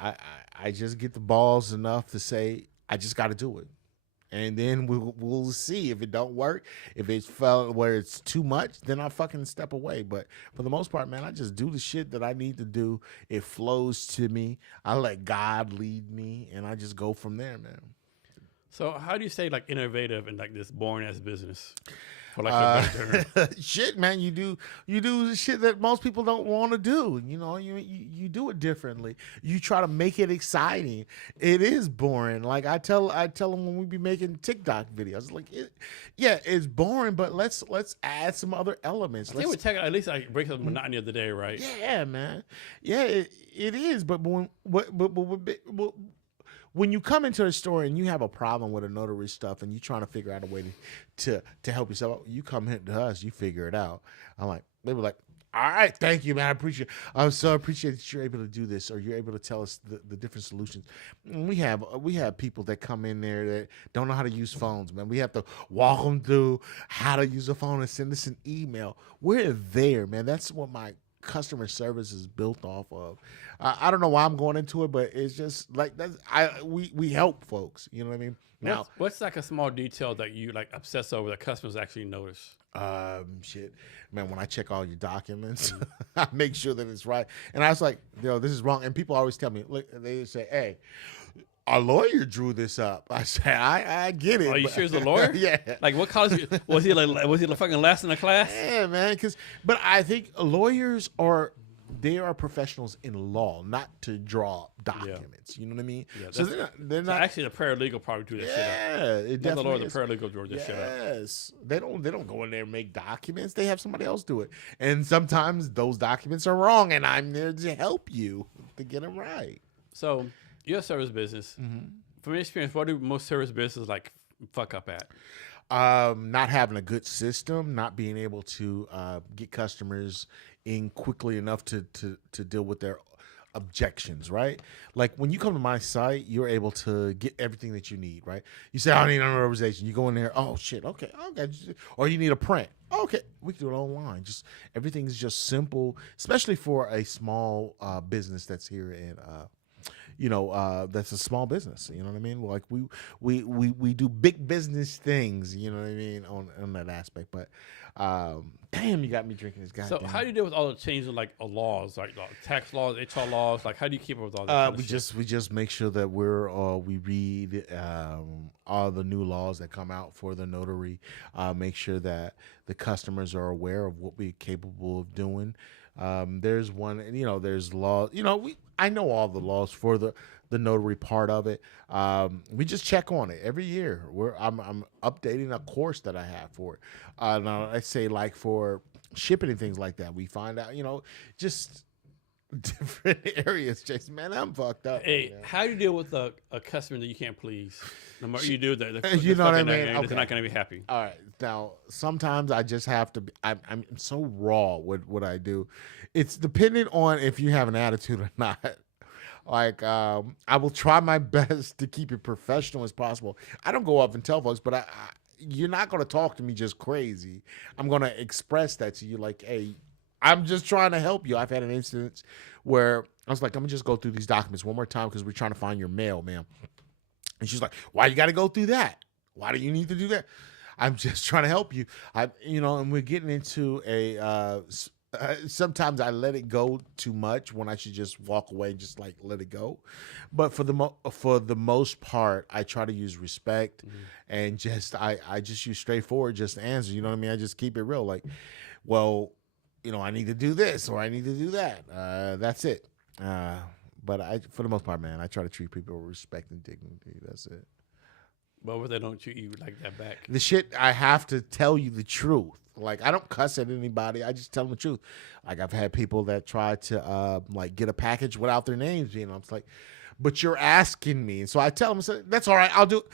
I just get the balls enough to say I just got to do it. And then we'll see if it don't work. If it felt where it's too much, then I'll fucking step away. But for the most part, man, I just do the shit that I need to do. It flows to me. I let God lead me, and I just go from there, man. So how do you say like innovative in like this boring ass business? For like a better term? Shit, man, you do the shit that most people don't want to do. You know, you do it differently. You try to make it exciting. It is boring. Like I tell them when we be making TikTok videos, like, it's boring, but let's add some other elements. I think with tech, at least I break the monotony of the day, right? Yeah, man. Yeah, it is. But when you come into a store and you have a problem with a notary stuff and you're trying to figure out a way to help yourself, you come here to us, you figure it out. They were like, all right, thank you, man. I so appreciate that you're able to do this, or you're able to tell us the different solutions. And we have people that come in there that don't know how to use phones, man. We have to walk them through how to use a phone and send us an email. We're there, man. That's what my customer service is built off of. I don't know why I'm going into it, but it's just like we help folks. You know what I mean? Now, what's like a small detail that you like obsess over that customers actually notice? Shit, man. When I check all your documents, I make sure that it's right. And I was like, this is wrong. And people always tell me, look, they say, hey, our lawyer drew this up. I say, I get it. Are you sure it's a lawyer? Yeah. Like what college was he like fucking last in the class? Yeah, man. But I think lawyers they are professionals in law, not to draw documents. Yeah. You know what I mean? Yeah, so they're not actually the paralegal probably do that shit up. Yeah, it definitely. The lawyer, the paralegal drew this shit up. Yes, they don't go in there and make documents. They have somebody else do it, and sometimes those documents are wrong, and I'm there to help you to get them right. So you're a service business. Mm-hmm. From your experience, what do most service businesses like fuck up at? Not having a good system, not being able to get customers in quickly enough to deal with their objections, right? Like when you come to my site, you're able to get everything that you need, right? You say, I need a notarization. You go in there, oh shit, okay. Or you need a print. Okay, we can do it online. Just everything's just simple, especially for a small business that's here in that's a small business. You know what I mean? Like we do big business things. You know what I mean on that aspect. But damn, you got me drinking this guy. So how do you deal with all the changes like laws, like tax laws, HR laws? Like how do you keep up with all that? We just make sure that we read all the new laws that come out for the notary. Make sure that the customers are aware of what we're capable of doing. There's one, there's laws. I know all the laws for the notary part of it. We just check on it every year. I'm updating a course that I have for it. Now I say like for shipping and things like that, we find out, just different areas. Jason, man, I'm fucked up. Hey, how do you deal with a customer that you can't please? No matter you do that, you know what I mean. They're not going to be happy. All right. Now, sometimes I just have to. I'm so raw with what I do. It's dependent on if you have an attitude or not. Like, I will try my best to keep it professional as possible. I don't go up and tell folks, but you're not going to talk to me just crazy. I'm going to express that to you, like, hey, I'm just trying to help you. I've had an instance where I was like, I'm going to just go through these documents one more time because we're trying to find your mail, ma'am. And she's like, why you got to go through that? Why do you need to do that? I'm just trying to help you. And we're getting into sometimes I let it go too much when I should just walk away and just like let it go. But for the most part, I try to use respect and just I just use straightforward just answer. You know what I mean? I just keep it real. Like, well, I need to do this or I need to do that. That's it. But for the most part, man, I try to treat people with respect and dignity. That's it. But what if they don't treat you like that back? The shit, I have to tell you the truth. Like, I don't cuss at anybody. I just tell them the truth. Like, I've had people that try to, get a package without their names. I'm just like, but you're asking me. And so I tell them, that's all right. I'll do it.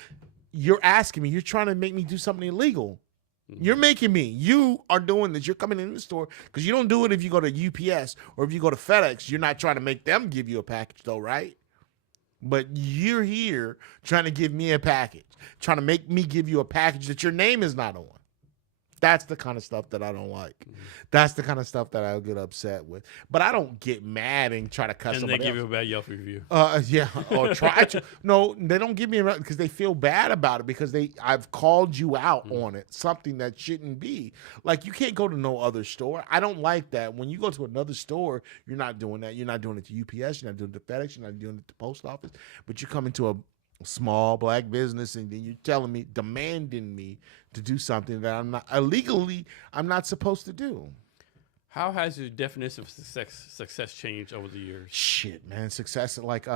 You're asking me. You're trying to make me do something illegal. Mm-hmm. You're making me. You are doing this. You're coming in the store because you don't do it if you go to UPS or if you go to FedEx. You're not trying to make them give you a package, though, right? But you're here trying to give me a package, trying to make me give you a package that your name is not on. That's the kind of stuff that I don't like. That's the kind of stuff that I'll get upset with. But I don't get mad and try to cuss somebody else. And they give you a bad Yelp review. Yeah, or try to. No, they don't give me because they feel bad about it because I've called you out on it, something that shouldn't be. Like, you can't go to no other store. I don't like that. When you go to another store, you're not doing that. You're not doing it to UPS. You're not doing it to FedEx. You're not doing it to post office. But you come into a small black business and then you're telling me, demanding me to do something that I'm not supposed to do. How has your definition of success changed over the years? Shit, man, success. Like,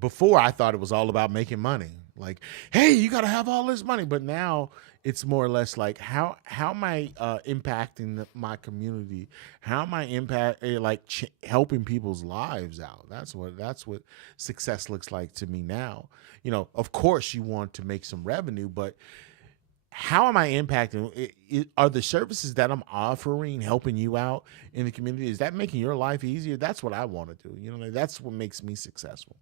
before I thought it was all about making money. Like, hey, you got to have all this money. But now it's more or less like, how am I impacting my community? How am I helping people's lives out? That's what success looks like to me now. You know, of course you want to make some revenue, but how am I impacting? Are the services that I'm offering helping you out in the community? Is that making your life easier? That's what I want to do. You know, that's what makes me successful.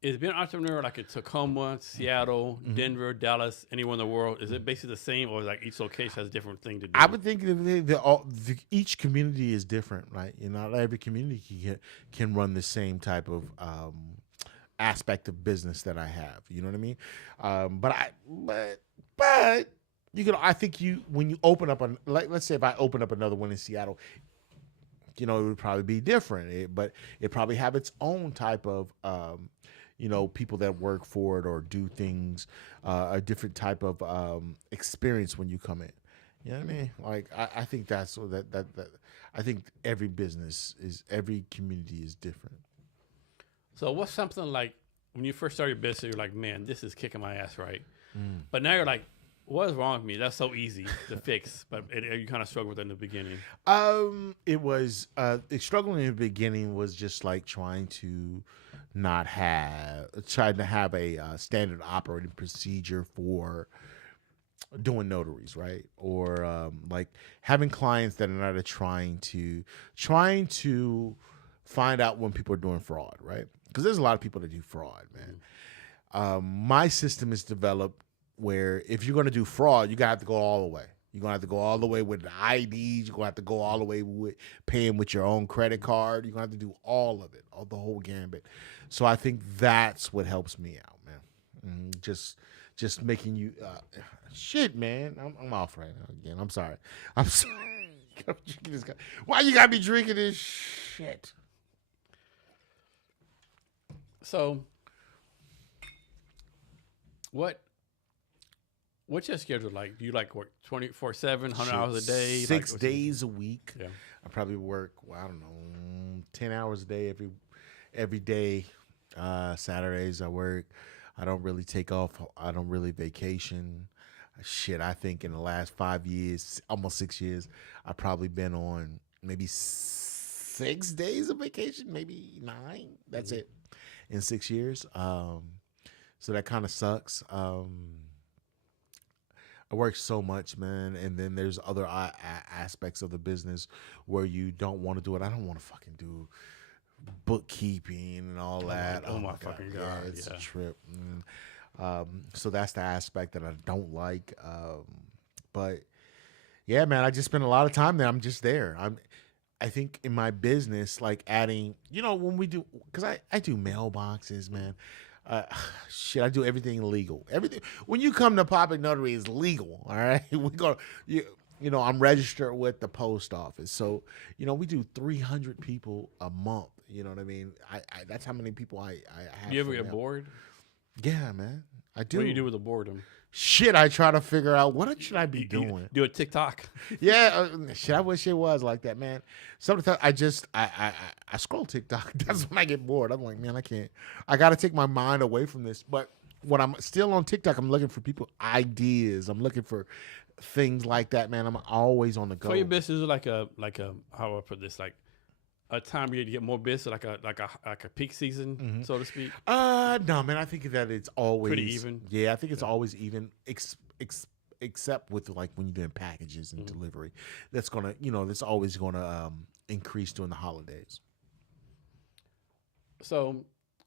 Is being an entrepreneur like in Tacoma, Seattle, Denver, Dallas, anywhere in the world, is it basically the same, or like each location has a different thing to do? I would think each community is different, right? You know, not every community can run the same type of aspect of business that I have. You know what I mean? But you can. I think when you open up let's say if I open up another one in Seattle, you know, it would probably be different. But it probably have its own type of people that work for it or do things, a different type of experience when you come in. You know what I mean? Like, I think that's that I think every community is different. So what's something like when you first started your business, you're like, man, this is kicking my ass, right? But now you're like, what is wrong with me? That's so easy to fix. But you kind of struggled with it in the beginning. It was struggling in the beginning was just like trying to have a standard operating procedure for doing notaries, right? Or like having clients that are not trying to find out when people are doing fraud, right? Because there's a lot of people that do fraud, man. My system is developed where if you're going to do fraud, you're going to have to go all the way. You're going to have to go all the way with the IDs. You're going to have to go all the way with paying with your own credit card. You're going to have to do all of it, the whole gambit. So I think that's what helps me out, man. Just making you shit, man. I'm off right now again. I'm sorry. Why you got to be drinking this shit? So, what's your schedule like? Do you like work 24/7, 100 hours a day? 6 days a week. Yeah. I probably work, I don't know, 10 hours a day every day. Saturdays I work. I don't really take off. I don't really vacation. Shit, I think in the last 5 years, almost 6 years, I've probably been on maybe 6 days of vacation, maybe 9. That's it. In 6 years. So that kind of sucks. I work so much, man. And then there's other aspects of the business where you don't want to do it. I don't want to fucking do bookkeeping and all that. Oh my fucking God. Yeah, it's a trip. So that's the aspect that I don't like. But yeah, man, I just spend a lot of time there. I'm just there. I think in my business, like adding, when we do, because I do mailboxes, man. Shit, I do everything legal. Everything when you come to Poppin Notary is legal. All right, I'm registered with the post office, so we do 300 people a month. You know what I mean? That's how many people I have. You ever get bored? Yeah, man, I do. What do you do with the boredom? Shit, I try to figure out what should I be doing. Do a TikTok. Yeah, shit. I wish it was like that, man. Sometimes I scroll TikTok. That's when I get bored. I'm like, man, I can't. I got to take my mind away from this. But when I'm still on TikTok, I'm looking for ideas. I'm looking for things like that, man. I'm always on the go. So your business is like a how do I put this, like a time where you get more business, like a peak season, so to speak? No, man. I think that it's always pretty even. Yeah, I think it's always even, except with like when you're doing packages and delivery. That's gonna, that's always gonna increase during the holidays. So,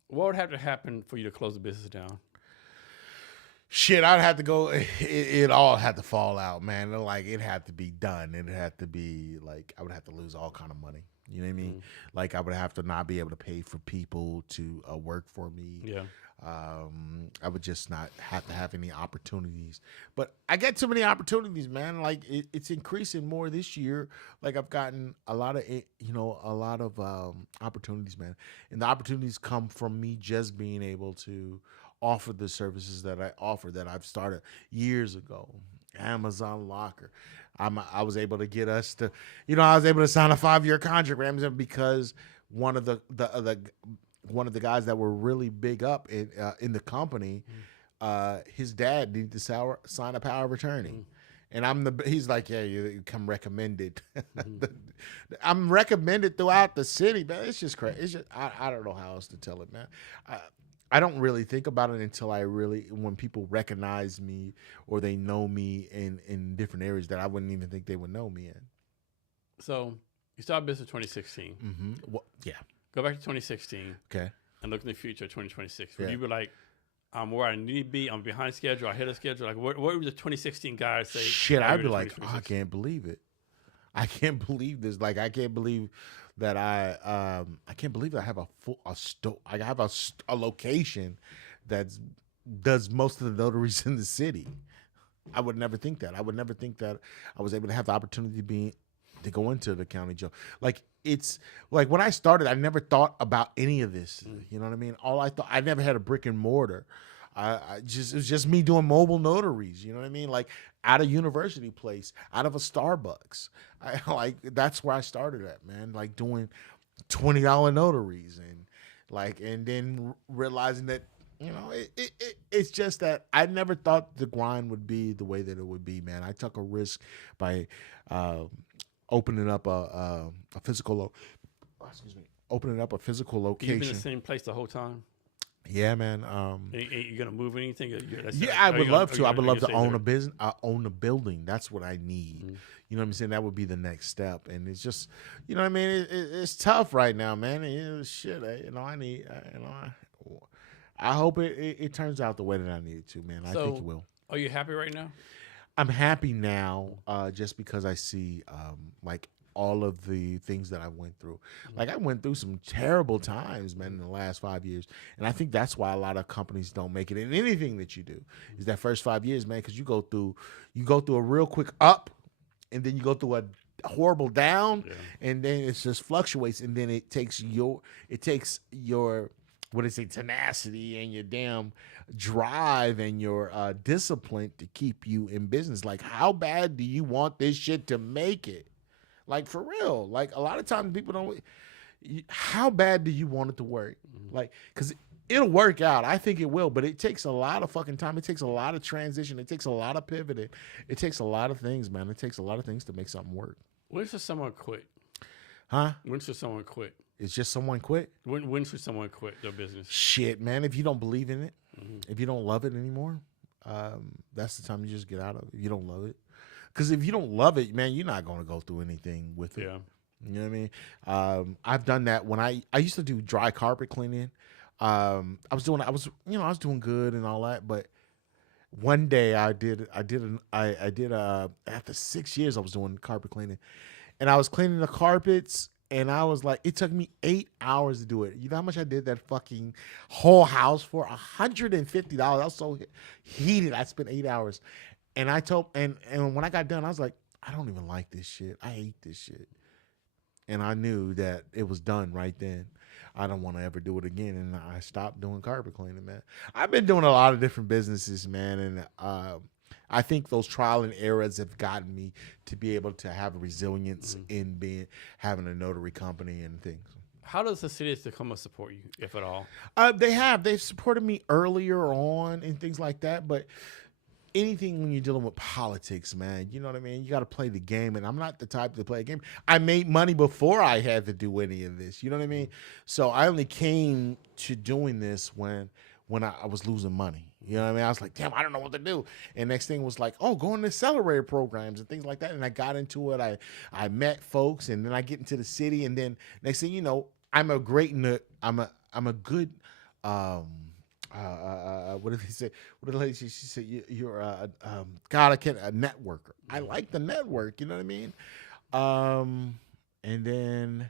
what would have to happen for you to close the business down? Shit, I'd have to go. It all had to fall out, man. Like it had to be done. It had to be like I would have to lose all kind of money. You know what I mean? Like I would have to not be able to pay for people to work for me. Yeah. I would just not have to have any opportunities. But I get too many opportunities, man. Like it's increasing more this year. Like I've gotten a lot of opportunities, man. And the opportunities come from me just being able to offer the services that I offer that I've started years ago. Amazon Locker. I was able to get us to, I was able to sign a 5-year contract with Amazon because one of the guys that were really big up in the company, his dad needed to sign a power of attorney. And he's like, yeah, you come recommended. I'm recommended throughout the city, man. It's just crazy. It's just, I don't know how else to tell it, man. I don't really think about it until when people recognize me or they know me in different areas that I wouldn't even think they would know me in. So you started business in 2016. Mm-hmm. Well, yeah. Go back to 2016. Okay. And look in the future, 2026. Would you be like, I'm where I need to be, I'm behind schedule, I hit a schedule? Like, what would the 2016 guys say? Shit, I'd be like, oh, I can't believe it. I can't believe this. Like, I can't believe that I can't believe that I have I have a location that does most of the notaries in the city. I would never think that. I would never think that I was able to have the opportunity to go into the county jail. Like it's like when I started, I never thought about any of this. You know what I mean? I never had a brick and mortar. It was just me doing mobile notaries. You know what I mean? Like at a university place, out of a Starbucks. That's where I started at, man. Like doing $20 notaries and then realizing that, it's just that I never thought the grind would be the way that it would be, man. I took a risk by opening up a physical location. You've been in the same place the whole time? Yeah, man. You gonna move anything? I would love to. I would love to own a business. Own a building. That's what I need. Mm-hmm. You know what I'm saying? That would be the next step. And it's just, you know what I mean? It's tough right now, man. I hope it turns out the way that I need it to, man. I think it will. Are you happy right now? I'm happy now, just because I see like all of the things that I went through. Like I went through some terrible times, man, in the last 5 years. And I think that's why a lot of companies don't make it in anything that you do. Is that first 5 years, man, because you go through a real quick up, and then you go through a horrible down, and then it just fluctuates, and then it takes your tenacity and your damn drive and your discipline to keep you in business. Like, how bad do you want this shit to make it? Like, for real. Like, a lot of times people don't. How bad do you want it to work? Like, because it'll work out. I think it will, but it takes a lot of fucking time. It takes a lot of transition. It takes a lot of pivoting. It takes a lot of things, man. It takes a lot of things to make something work. When should someone quit? Huh? When should someone quit? It's just someone quit. When should someone quit their business? Shit, man. If you don't believe in it, if you don't love it anymore, that's the time you just get out of it. If you don't love it. Because if you don't love it, man, you're not going to go through anything with it. Yeah. You know what I mean? I've done that when I used to do dry carpet cleaning. I was doing good and all that, but one day after 6 years I was doing carpet cleaning, and I was cleaning the carpets, and I was like, it took me 8 hours to do it. You know how much I did that fucking whole house for? $150. I was so heated. I spent 8 hours. And I told, and when I got done, I was like, I don't even like this shit. I hate this shit. And I knew that it was done right then. I don't want to ever do it again. And I stopped doing carpet cleaning, man. I've been doing a lot of different businesses, man. And I think those trial and errors have gotten me to be able to have resilience in having a notary company and things. How does the city of Tacoma support you, if at all? They've supported me earlier on and things like that. But anything when you're dealing with politics, man, you know what I mean? You got to play the game, and I'm not the type to play a game. I made money before I had to do any of this, you know what I mean? So I only came to doing this when I was losing money. You know what I mean? I was like, damn, I don't know what to do. And next thing was like, oh, go into accelerator programs and things like that. And I got into it. I met folks, and then I get into the city, and then next thing you know, I'm a good what did they say? What did the lady say? She said, "You're God, I can't a networker. I like the network. You know what I mean?" And then,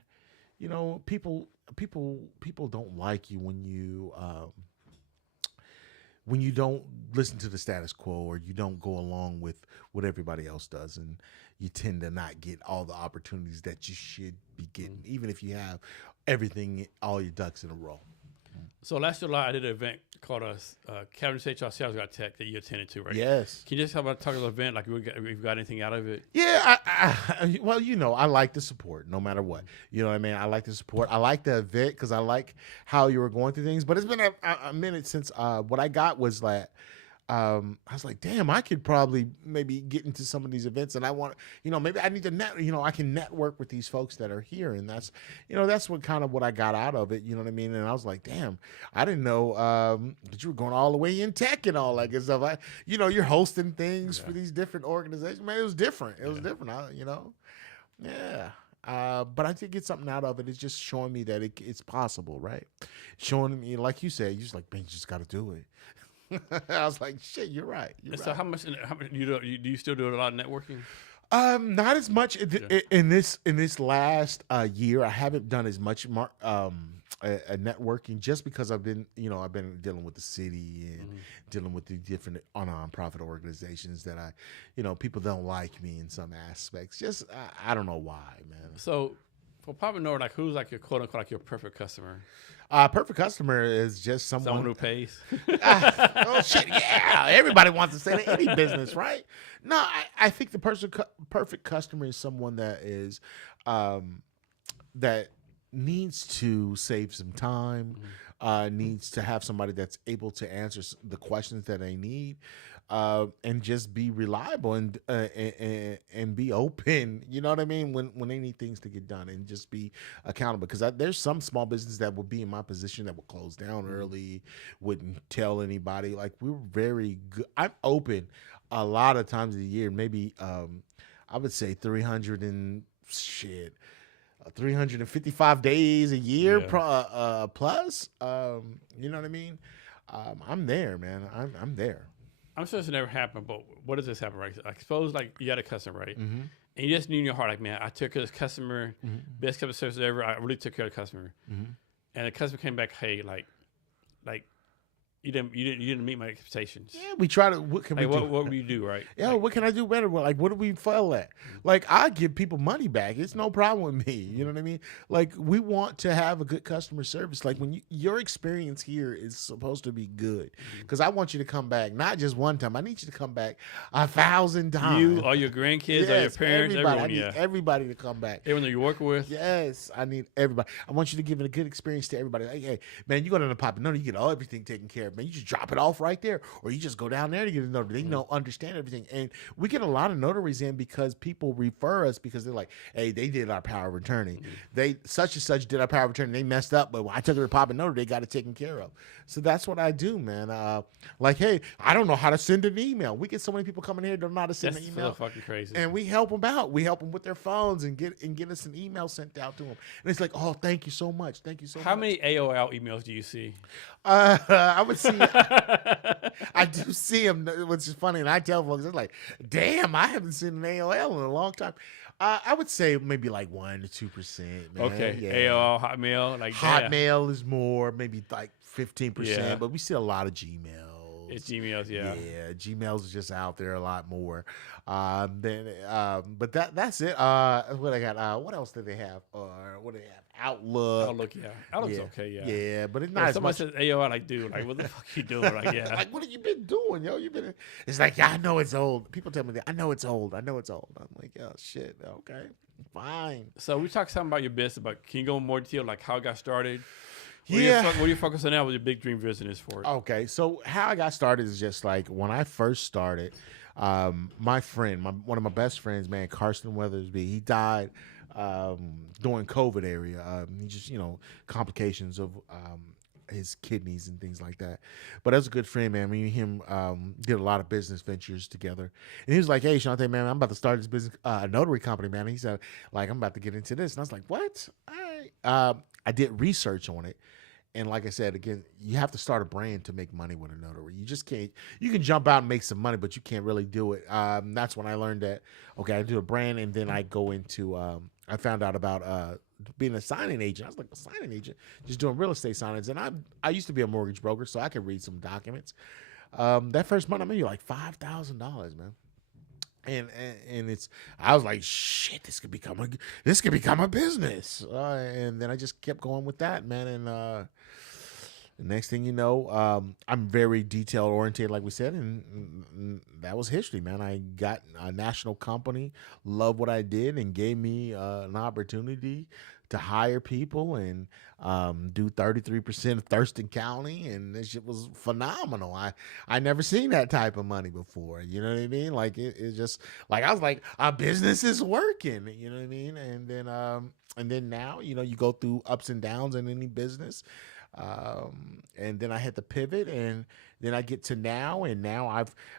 people don't like you when you don't listen to the status quo or you don't go along with what everybody else does, and you tend to not get all the opportunities that you should be getting, even if you have everything, all your ducks in a row. So last July, I did an event called Cabinet HR Sales Got Tech that you attended to, right? Yes. Can you just talk about the event? Like, we've got anything out of it? Yeah. Well, I like the support no matter what. You know what I mean? I like the support. I like the event because I like how you were going through things. But it's been a minute since what I got was like, I was like, damn, I could probably maybe get into some of these events, and I want, maybe I need to I can network with these folks that are here, and that's what kind of what I got out of it. You know what I mean? And I was like, damn, I didn't know that you were going all the way in tech and all that good stuff. You're hosting things for these different organizations. Man, it was different. It was different. Yeah. But I did get something out of it. It's just showing me that it's possible, right? Showing me, like you said, you're just like, man, you just got to do it. I was like, shit, you're right. So how much do you still do a lot of networking? Not as much in this last year. I haven't done as much networking just because I've been dealing with the city and dealing with the different nonprofit organizations that people don't like me in some aspects. Just I don't know why, man. So for Poppin Notary, like, who's like your quote unquote like your perfect customer? Perfect customer is just someone who pays. Oh shit! Yeah, everybody wants to say that any business, right? No, I think the perfect customer is someone that is that needs to save some time, needs to have somebody that's able to answer the questions that they need, and just be reliable and be open. You know what I mean? When they need things to get done, and just be accountable. Because there's some small business that would be in my position that would close down early, wouldn't tell anybody. Like, we were very good. I'm open a lot of times of the year. Maybe I would say 355 days a year plus. You know what I mean? I'm there, man. I'm there. I'm sure this never happened, but what does this happen, right? I suppose, like, you had a customer, right? Mm-hmm. And you just knew in your heart, like, man, I took care of this customer, best customer service ever. I really took care of the customer. Mm-hmm. And the customer came back, hey, like you didn't meet my expectations. Yeah, we try to. What can we do? What would you do, right? Yeah, like, what can I do better? Like, what do we fail at? Like, I give people money back. It's no problem with me. You know what I mean? Like, we want to have a good customer service. Like, when your experience here is supposed to be good, because I want you to come back not just one time. I need you to come back 1,000 times. You, all your grandkids, all your parents, everybody. I need everybody to come back. Everyone that you work with. Yes, I need everybody. I want you to give it a good experience to everybody. Like, hey, man, you go to the Poppin Notary, you get everything taken care of. Man, you just drop it off right there, or you just go down there to get a notary. They understand everything, and we get a lot of notaries in because people refer us because they're like, hey, they did our power of attorney. They such and such did our power of attorney. They messed up, but when I took it to Poppin Notary, they got it taken care of. So that's what I do, man. Like, hey, I don't know how to send an email. We get so many people coming here that don't know how to send an email. That's so fucking crazy. And we help them out. We help them with their phones and get us an email sent out to them. And it's like, oh, thank you so much. Thank you so much. How many AOL emails do you see? I would see. I do see them, which is funny, and I tell folks, they're like, "Damn, I haven't seen an AOL in a long time." I would say maybe like 1% to 2%. Okay, yeah. AOL, Hotmail, like Hotmail is more, maybe like 15%, but we see a lot of Gmail. It's Gmails, yeah. Yeah, Gmails is just out there a lot more. But that's it. What I got? What else did they have? Or what do they have? Outlook, yeah. Outlook's okay, yeah. Yeah, but it's not as somebody much. says AOL, like, dude, like, what the fuck you doing? Like, yeah. Like, what have you been doing, yo? It's like, yeah, I know it's old. People tell me that. I know it's old. I'm like, oh, shit. Okay, fine. So we talked something about your business, but can you go in more detail, like how it got started? What are you focusing on now with your big dream business for it? Okay, so how I got started is just like when I first started, my friend, one of my best friends, man, Carson Weathersby, he died during COVID area. He just, complications of his kidneys and things like that. But as a good friend, man, me and him did a lot of business ventures together. And he was like, hey, Shonta, man, I'm about to start this business, a notary company, man. And he said, like, I'm about to get into this. And I was like, what? All right. I did research on it. and like I said, again, you have to start a brand to make money with a notary. You just can't. You can jump out and make some money, but you can't really do it. That's when I learned that. Okay, I do a brand, and then I go into. I found out about being a signing agent. I was like a signing agent, just doing real estate signings. And I used to be a mortgage broker, so I could read some documents. That first month, I made like $5,000, man. And it's I was like, shit, this could become a business. And then I just kept going with that, man. And the next thing you know, I'm very detail oriented, like we said, and that was history, man. I got a national company, loved what I did, and gave me an opportunity to hire people and do 33% of Thurston County, and this shit was phenomenal. I never seen that type of money before. You know what I mean? Like it just like I was like, our business is working. You know what I mean? And then now, you know, you go through ups and downs in any business. And then I had to pivot, and then I get to now, and now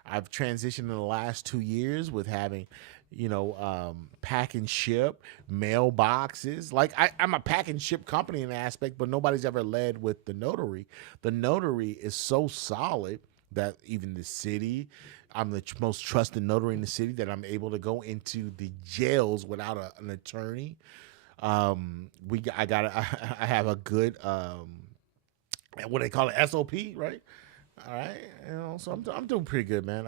I've transitioned in the last 2 years with having, you know, pack and ship, mailboxes. Like I'm a pack and ship company in the aspect, but nobody's ever led with the notary. The notary is so solid that even the city, I'm the most trusted notary in the city, that I'm able to go into the jails without an attorney. I have a good, what they call it, SOP, right? All right, you know, so I'm doing pretty good, man.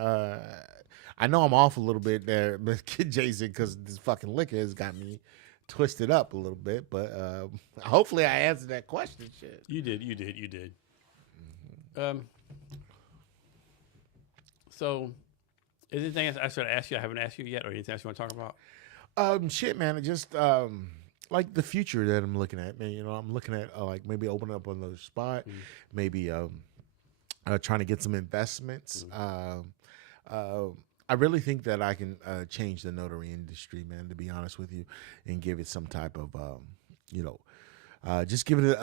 I know I'm off a little bit there, but Kid Jason, because this fucking liquor has got me twisted up a little bit. But hopefully, I answered that question. Shit, you did. Mm-hmm. So, is there anything else I should ask you? I haven't asked you yet, or anything else you want to talk about? Shit, man. Just like the future that I'm looking at, man. You know, I'm looking at like maybe opening up another spot, maybe trying to get some investments. I really think that I can change the notary industry, man, to be honest with you, and give it some type of, you know, just give it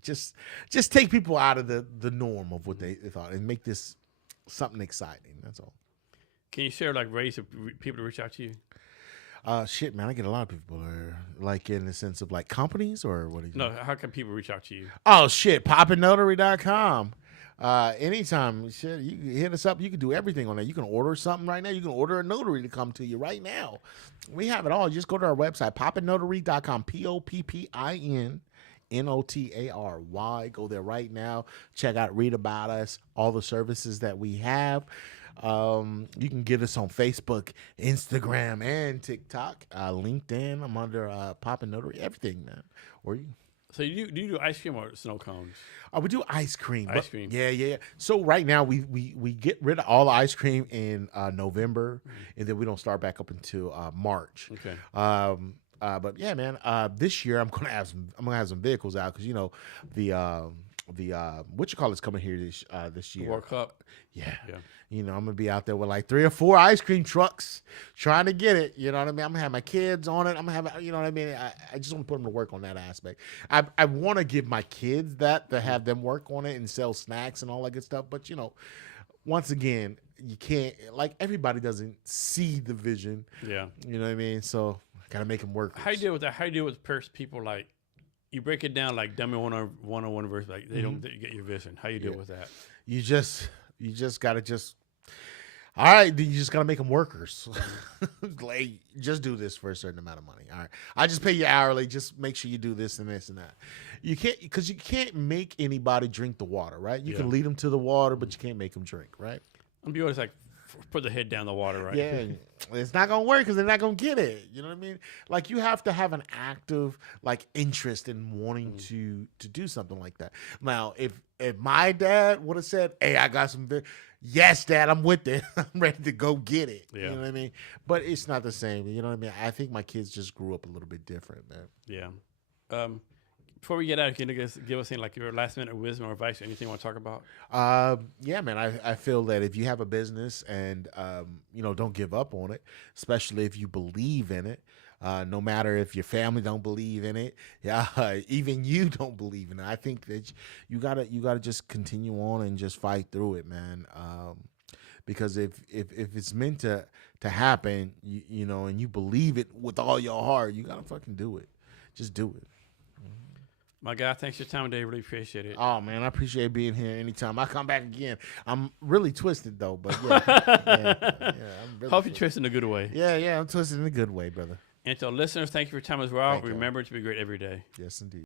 just take people out of the norm of what they thought and make this something exciting. That's all. Can you share like ways of people to reach out to you? Shit, man, I get a lot of people like in the sense of like companies, or what do you No, how can people reach out to you? Oh, shit, PoppinNotary.com. Anytime, shit, you can hit us up. You can do everything on there. You can order something right now. You can order a notary to come to you right now. We have it all. Just go to our website, PoppinNotary.com, PoppinNotary. Go there right now. Check out, read about us, all the services that we have. You can get us on Facebook, Instagram, and TikTok, LinkedIn. I'm under Poppin Notary, everything, man. Or you. So do you do ice cream or snow cones? We do ice cream. Ice cream. Yeah. So right now we get rid of all the ice cream in November, and then we don't start back up until March. Okay. But yeah, man. This year I'm gonna have some vehicles out, because you know the what you call it's coming here this year. World Cup. Yeah. You know, I'm gonna be out there with like 3 or 4 ice cream trucks trying to get it. You know what I mean? I'm gonna have my kids on it. I'm gonna have, you know what I mean? I just want to put them to work on that aspect. I want to give my kids that, to have them work on it and sell snacks and all that good stuff. But you know, once again, you can't, like, everybody doesn't see the vision. Yeah. You know what I mean? So I gotta make them work. How you deal with that? How you deal with people like, you break it down like dummy 101 verse, like they don't get your vision. How you deal with that? You just gotta all right, you just gotta make them workers. Like, just do this for a certain amount of money. All right, I just pay you hourly. Just make sure you do this and this and that. You can't, because you can't make anybody drink the water, right? You can lead them to the water, but you can't make them drink, right? I'm be always like, put the head down the water, right? Yeah, it's not gonna work because they're not gonna get it. You know what I mean? Like, you have to have an active, like, interest in wanting to do something like that. Now, if my dad would have said, "Hey, I got some," yes, Dad, I'm with it. I'm ready to go get it. Yeah. You know what I mean? But it's not the same. You know what I mean? I think my kids just grew up a little bit different, man. Yeah. Before we get out, can you give us like your last minute wisdom or advice or anything you want to talk about? Yeah, man. I feel that if you have a business and, you know, don't give up on it, especially if you believe in it. No matter if your family don't believe in it, even you don't believe in it. I think that you gotta just continue on and just fight through it, man. Because if it's meant to happen, you know, and you believe it with all your heart, you gotta fucking do it. Just do it. My guy, thanks for your time today. Really appreciate it. Oh, man, I appreciate being here anytime. I come back again. I'm really twisted, though, but yeah. I'm really Hope you twist in a good way. Yeah, I'm twisted in a good way, brother. And to our listeners, thank you for your time as well. Remember to be great every day. Yes, indeed.